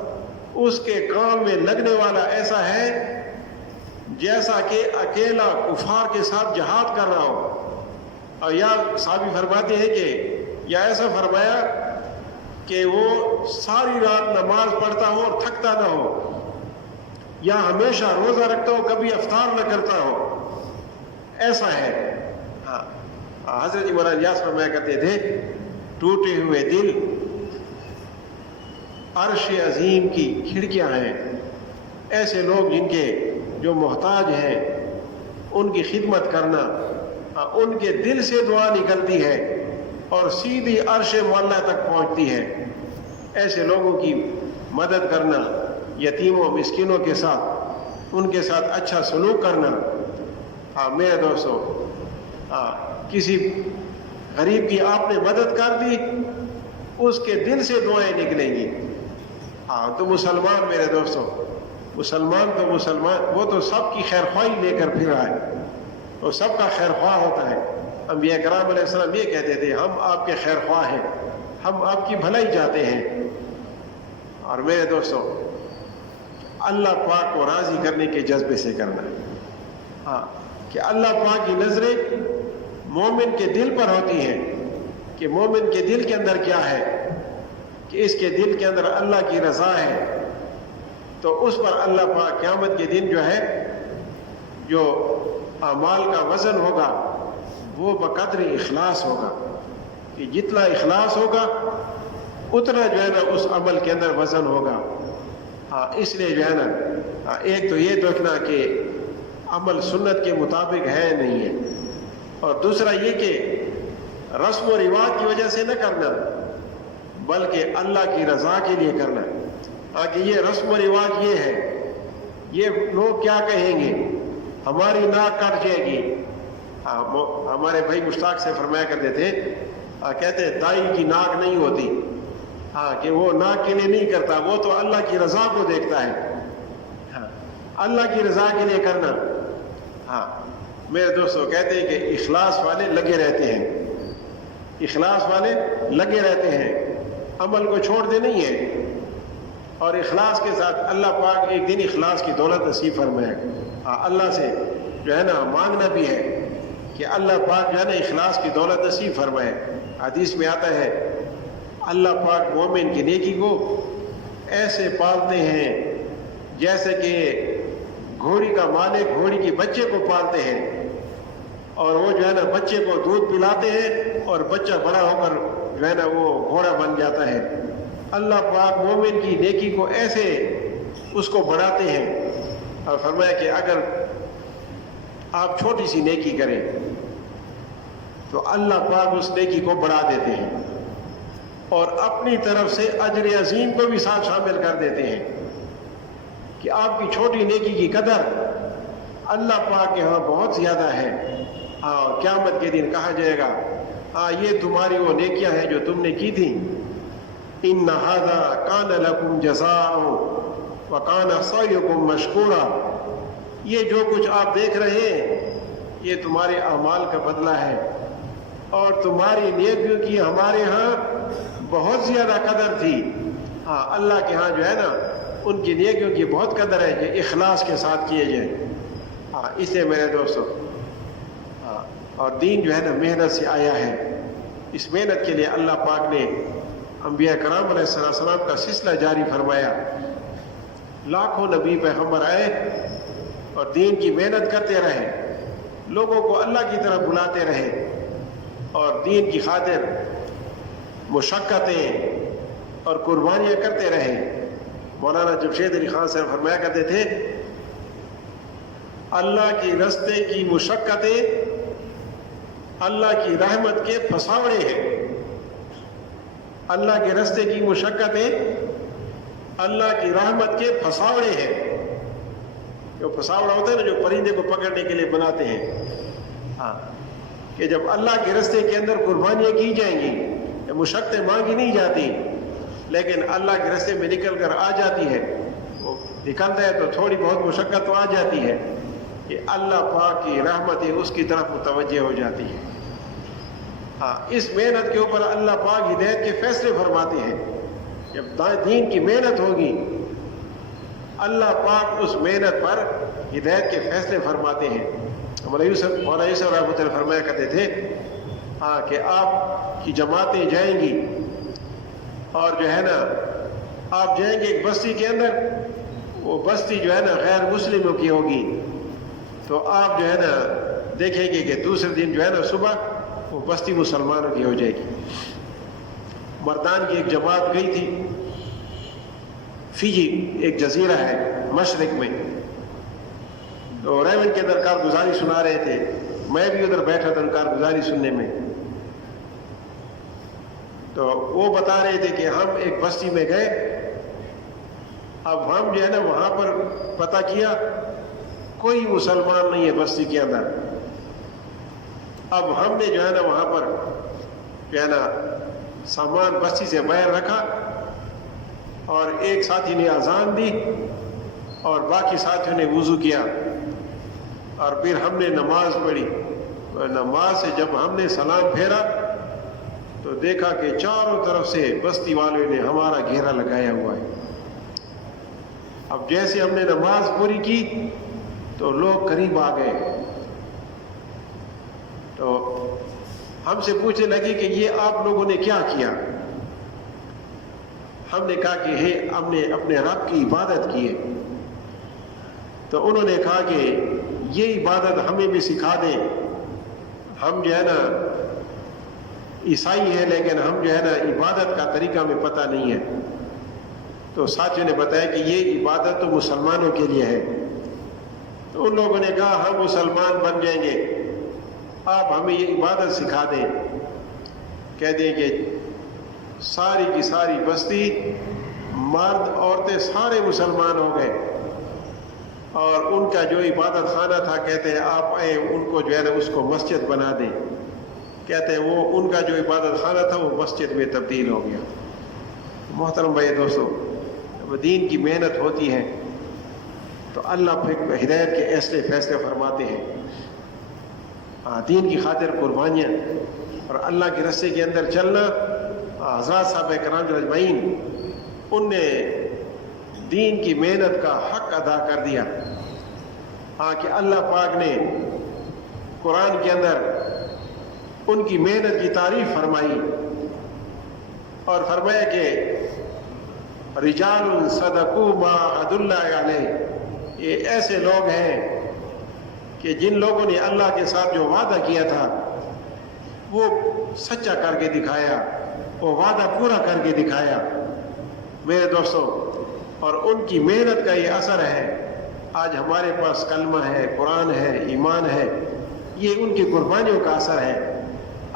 اس کے کام میں لگنے والا ایسا ہے جیسا کہ اکیلا کفار کے ساتھ جہاد کر رہا ہو۔ اور یا صحابی فرماتے ہیں کہ یا ایسا فرمایا کہ وہ ساری رات نماز پڑھتا ہو اور تھکتا نہ ہو، یا ہمیشہ روزہ رکھتا ہو، کبھی افطار نہ کرتا ہو، ایسا ہے۔ حضرت مولانا نیاز فرمایا کرتے تھے، ٹوٹے ہوئے دل عرش عظیم کی کھڑکیاں ہیں۔ ایسے لوگ جن کے جو محتاج ہیں ان کی خدمت کرنا، ان کے دل سے دعا نکلتی ہے اور سیدھی عرش معلیٰ تک پہنچتی ہے۔ ایسے لوگوں کی مدد کرنا، یتیموں مسکینوں کے ساتھ، ان کے ساتھ اچھا سلوک کرنا۔ میرے دوستو، کسی غریب کی آپ نے مدد کر دی، اس کے دل سے دعائیں نکلیں گی۔ تو مسلمان، میرے دوستو، مسلمان تو مسلمان، وہ تو سب کی خیر خواہی لے کر پھر رہا ہے، وہ سب کا خیر خواہ ہوتا ہے۔ انبیاء کرام علیہ السلام یہ کہتے تھے، ہم آپ کے خیر خواہ ہیں، ہم آپ کی بھلائی چاہتے ہیں۔ اور میرے دوستو، اللہ پاک کو راضی کرنے کے جذبے سے کرنا، کہ اللہ پاک کی نظریں مومن کے دل پر ہوتی ہیں، کہ مومن کے دل کے اندر کیا ہے، کہ اس کے دل کے اندر اللہ کی رضا ہے، تو اس پر اللہ پاک قیامت کے دن جو ہے، جو اعمال کا وزن ہوگا وہ بقدر اخلاص ہوگا، کہ جتنا اخلاص ہوگا اتنا جو ہے نا اس عمل کے اندر وزن ہوگا۔ اس لیے جو ہے نا، ایک تو یہ دیکھنا کہ عمل سنت کے مطابق ہے نہیں ہے، اور دوسرا یہ کہ رسم و رواج کی وجہ سے نہ کرنا، بلکہ اللہ کی رضا کے لیے کرنا۔ کہ یہ رسم و رواج یہ ہے، یہ لوگ کیا کہیں گے، ہماری ناک کٹ جائے گی۔ ہمارے بھائی مشتاق سے فرمایا کرتے تھے، کہتے ہیں دائی کی ناک نہیں ہوتی، کہ وہ ناک کے لیے نہیں کرتا، وہ تو اللہ کی رضا کو دیکھتا ہے۔ اللہ کی رضا کے لیے کرنا۔ میرے دوستو، کہتے ہیں کہ اخلاص والے لگے رہتے ہیں، اخلاص والے لگے رہتے ہیں، عمل کو چھوڑتے نہیں ہیں، اور اخلاص کے ساتھ اللہ پاک ایک دن اخلاص کی دولت نصیب فرمائے۔ اللہ سے جو ہے نا مانگنا بھی ہے کہ اللہ پاک جو ہے نا اخلاص کی دولت نصیب فرمائے۔ حدیث میں آتا ہے، اللہ پاک مومن کی نیکی کو ایسے پالتے ہیں جیسے کہ گھوڑی کا مالک گھوڑی کے بچے کو پالتے ہیں اور وہ جو ہے نا بچے کو دودھ پلاتے ہیں اور بچہ بڑا ہو کر جو ہے نا وہ گھوڑا بن جاتا ہے۔ اللہ پاک مومن کی نیکی کو ایسے اس کو بڑھاتے ہیں، اور فرمایا کہ اگر آپ چھوٹی سی نیکی کریں تو اللہ پاک اس نیکی کو بڑھا دیتے ہیں اور اپنی طرف سے اجر عظیم کو بھی ساتھ شامل کر دیتے ہیں کہ آپ کی چھوٹی نیکی کی قدر اللہ پاک کے ہاں بہت زیادہ ہے۔ اور قیامت کے دن کہا جائے گا یہ تمہاری وہ نیکیاں ہیں جو تم نے کی تھیں، ان ھذا کان لکم جزاء وکان سعیکم مشکورا، یہ جو کچھ آپ دیکھ رہے ہیں یہ تمہارے اعمال کا بدلہ ہے اور تمہاری نیکیوں کی ہمارے ہاں بہت زیادہ قدر تھی۔ اللہ کے ہاں جو ہے نا ان کی نیکیوں کی بہت قدر ہے کہ اخلاص کے ساتھ کیے جائیں۔ اس لیے میرے دوستوں اور دین جو ہے نا محنت سے آیا ہے، اس محنت کے لیے اللہ پاک نے انبیاء کرام علیہ السلام کا سلسلہ جاری فرمایا۔ لاکھوں نبی پیغمبر آئے اور دین کی محنت کرتے رہے، لوگوں کو اللہ کی طرف بلاتے رہے اور دین کی خاطر مشقتیں اور قربانیاں کرتے رہے۔ مولانا جمشید علی خان صاحب فرمایا کرتے تھے اللہ کی رستے کی مشقتیں اللہ کی رحمت کے پھساوڑے ہیں۔ اللہ کے رستے کی مشقتیں اللہ کی رحمت کے پھساوڑے ہیں۔ جو پھساوڑا ہوتا ہے نا جو پرندے کو پکڑنے کے لیے بناتے ہیں، کہ جب اللہ کے رستے کے اندر قربانیاں کی جائیں گی، مشقتیں مانگی نہیں جاتی لیکن اللہ کے رستے میں نکل کر آ جاتی ہے، وہ نکلتا ہے تو تھوڑی بہت مشقت تو آ جاتی ہے کہ اللہ پاک کی رحمتیں اس کی طرف متوجہ ہو جاتی ہے۔ اس محنت کے اوپر اللہ پاک ہدایت کے فیصلے فرماتے ہیں۔ جب دین کی محنت ہوگی اللہ پاک اس محنت پر ہدایت کے فیصلے فرماتے ہیں۔ مولانا یوسف رحمۃ اللہ فرمایا کرتے تھے کہ آپ کی جماعتیں جائیں گی اور جو ہے نا آپ جائیں گے ایک بستی کے اندر، وہ بستی جو ہے نا غیر مسلموں کی ہوگی، تو آپ جو ہے نا دیکھیں گے کہ دوسرے دن جو ہے نا صبح وہ بستی مسلمانوں کی ہو جائے گی۔ مردان کی ایک جماعت گئی تھی فیجی، ایک جزیرہ ہے مشرق میں، تو ریون کے اندر کارگزاری سنا رہے تھے، میں بھی ادھر بیٹھا تھا کارگزاری سننے میں، تو وہ بتا رہے تھے کہ ہم ایک بستی میں گئے، اب ہم جو ہے نا وہاں پر پتہ کیا کوئی مسلمان نہیں ہے بستی کے اندر۔ اب ہم نے جو ہے نا وہاں پر جو ہے نا سامان بستی سے باہر رکھا اور ایک ساتھی نے اذان دی اور باقی ساتھیوں نے وضو کیا اور پھر ہم نے نماز پڑھی۔ نماز سے جب ہم نے سلام پھیرا تو دیکھا کہ چاروں طرف سے بستی والوں نے ہمارا گھیرا لگایا ہوا ہے۔ اب جیسے ہم نے نماز پوری کی تو لوگ قریب آ گئے، تو ہم سے پوچھنے لگے کہ یہ آپ لوگوں نے کیا کیا؟ ہم نے کہا کہ ہم نے اپنے رب کی عبادت کی ہے۔ تو انہوں نے کہا کہ یہ عبادت ہمیں بھی سکھا دیں، ہم جو ہے نا عیسائی ہیں لیکن ہم جو ہے نا عبادت کا طریقہ ہمیں پتہ نہیں ہے۔ تو ساتھیوں نے بتایا کہ یہ عبادت تو مسلمانوں کے لیے ہے۔ تو ان لوگوں نے کہا ہم مسلمان بن جائیں گے، آپ ہمیں یہ عبادت سکھا دیں۔ کہہ دیں کہ ساری کی ساری بستی مرد عورتیں سارے مسلمان ہو گئے اور ان کا جو عبادت خانہ تھا کہتے ہیں آپ آئے ان کو جو ہے نا اس کو مسجد بنا دیں۔ کہتے ہیں وہ ان کا جو عبادت خانہ تھا وہ مسجد میں تبدیل ہو گیا۔ محترم بھائی دوستو، جب دین کی محنت ہوتی ہے تو اللہ پھر ہدایت کے ایسے فیصلے فرماتے ہیں۔ دین کی خاطر قربانیاں اور اللہ کے راستے کے اندر چلنا، حضرات صاحب کرام اجمعین ان نے دین کی محنت کا حق ادا کر دیا۔ کہ اللہ پاک نے قرآن کے اندر ان کی محنت کی تعریف فرمائی اور فرمایا کہ رجال صدقوا ما عهد اللہ علیہ، یہ ایسے لوگ ہیں کہ جن لوگوں نے اللہ کے ساتھ جو وعدہ کیا تھا وہ سچا کر کے دکھایا، وہ وعدہ پورا کر کے دکھایا میرے دوستوں، اور ان کی محنت کا یہ اثر ہے آج ہمارے پاس کلمہ ہے، قرآن ہے، ایمان ہے، یہ ان کی قربانیوں کا اثر ہے۔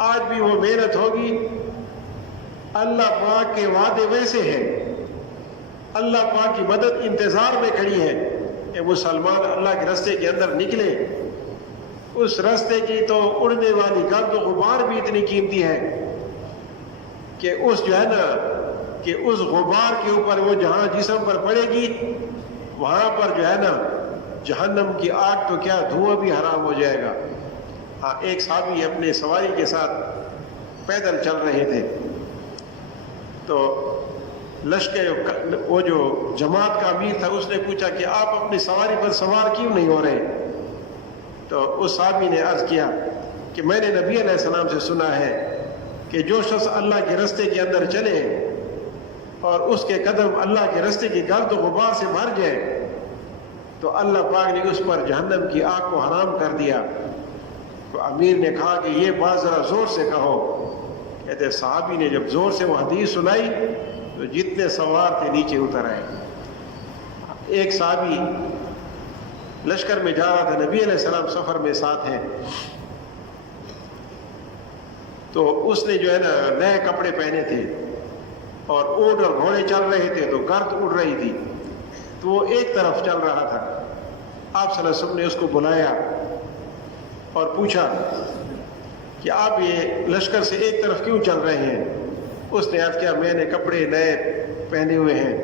آج بھی وہ محنت ہوگی، اللہ پاک کے وعدے ویسے ہیں، اللہ پاک کی مدد انتظار میں کھڑی ہے کہ مسلمان اللہ کے راستے کے اندر نکلے۔ اس راستے کی تو اڑنے والی گرد و غبار بھی اتنی قیمتی ہے کہ اس جو ہے نا کہ اس غبار کے اوپر وہ جہاں جسم پر پڑے گی وہاں پر جو ہے نا جہنم کی آگ تو کیا دھواں بھی حرام ہو جائے گا۔ ہاں، ایک صحابی اپنے سواری کے ساتھ پیدل چل رہے تھے تو لشکر وہ جو جماعت کا امیر تھا اس نے پوچھا کہ آپ اپنی سواری پر سوار کیوں نہیں ہو رہے؟ تو اس صحابی نے عرض کیا کہ میں نے نبی علیہ السلام سے سنا ہے کہ جو شخص اللہ کے راستے کے اندر چلے اور اس کے قدم اللہ کے راستے کی گرد و غبار سے بھر جائے تو اللہ پاک نے اس پر جہنم کی آگ کو حرام کر دیا۔ تو امیر نے کہا کہ یہ بات ذرا زور سے کہو۔ کہتے صحابی نے جب زور سے وہ حدیث سنائی تو جتنے سوار تھے نیچے اتر آئے۔ ایک صحابی لشکر میں جا رہا تھا، نبی علیہ السلام سفر میں ساتھ ہیں، تو اس نے جو ہے نا نئے کپڑے پہنے تھے اور اونٹ اور گھوڑے چل رہے تھے تو گرد اڑ رہی تھی، تو وہ ایک طرف چل رہا تھا۔ آپ صلی اللہ علیہ وسلم نے اس کو بلایا اور پوچھا کہ آپ یہ لشکر سے ایک طرف کیوں چل رہے ہیں؟ اس نے عرض کیا میں نے کپڑے نئے پہنے ہوئے ہیں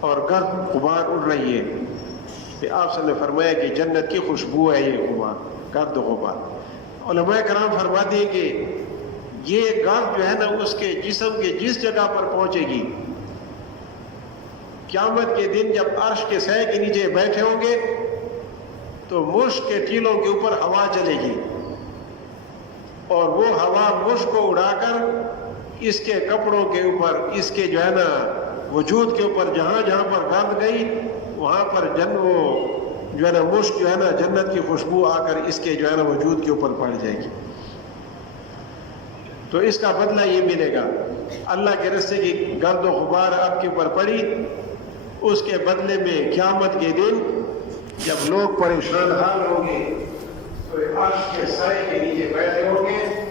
اور گرد غبار اڑ رہی ہے۔ پھر آپ صلی اللہ علیہ وسلم نے فرمایا کہ جنت کی خوشبو ہے یہ غبار، گرد غبار۔ علماء کرام فرماتے ہیں کہ یہ گرد جو ہے نا اس کے جسم کے جس جگہ پر پہنچے گی، قیامت کے دن جب عرش کے سائے کے نیچے بیٹھے ہوں گے تو مشک کے ٹیلوں کے اوپر ہوا چلے گی اور وہ ہوا مشک کو اڑا کر اس کے کپڑوں کے اوپر، اس کے جو ہے نا وجود کے اوپر جہاں جہاں پر گرد گئی وہاں پر وہ جو ہے نا مشک جو ہے نا جنت کی خوشبو آ کر اس کے جو ہے نا وجود کے اوپر پڑ جائے گی۔ تو اس کا بدلہ یہ ملے گا، اللہ کے راستے کی گرد و غبار آپ کے اوپر پڑی، اس کے بدلے میں قیامت کے دن جب لوگ پریشان حال ہوں گے تو عرش کے سائے کے نیچے بیٹھے ہوں گے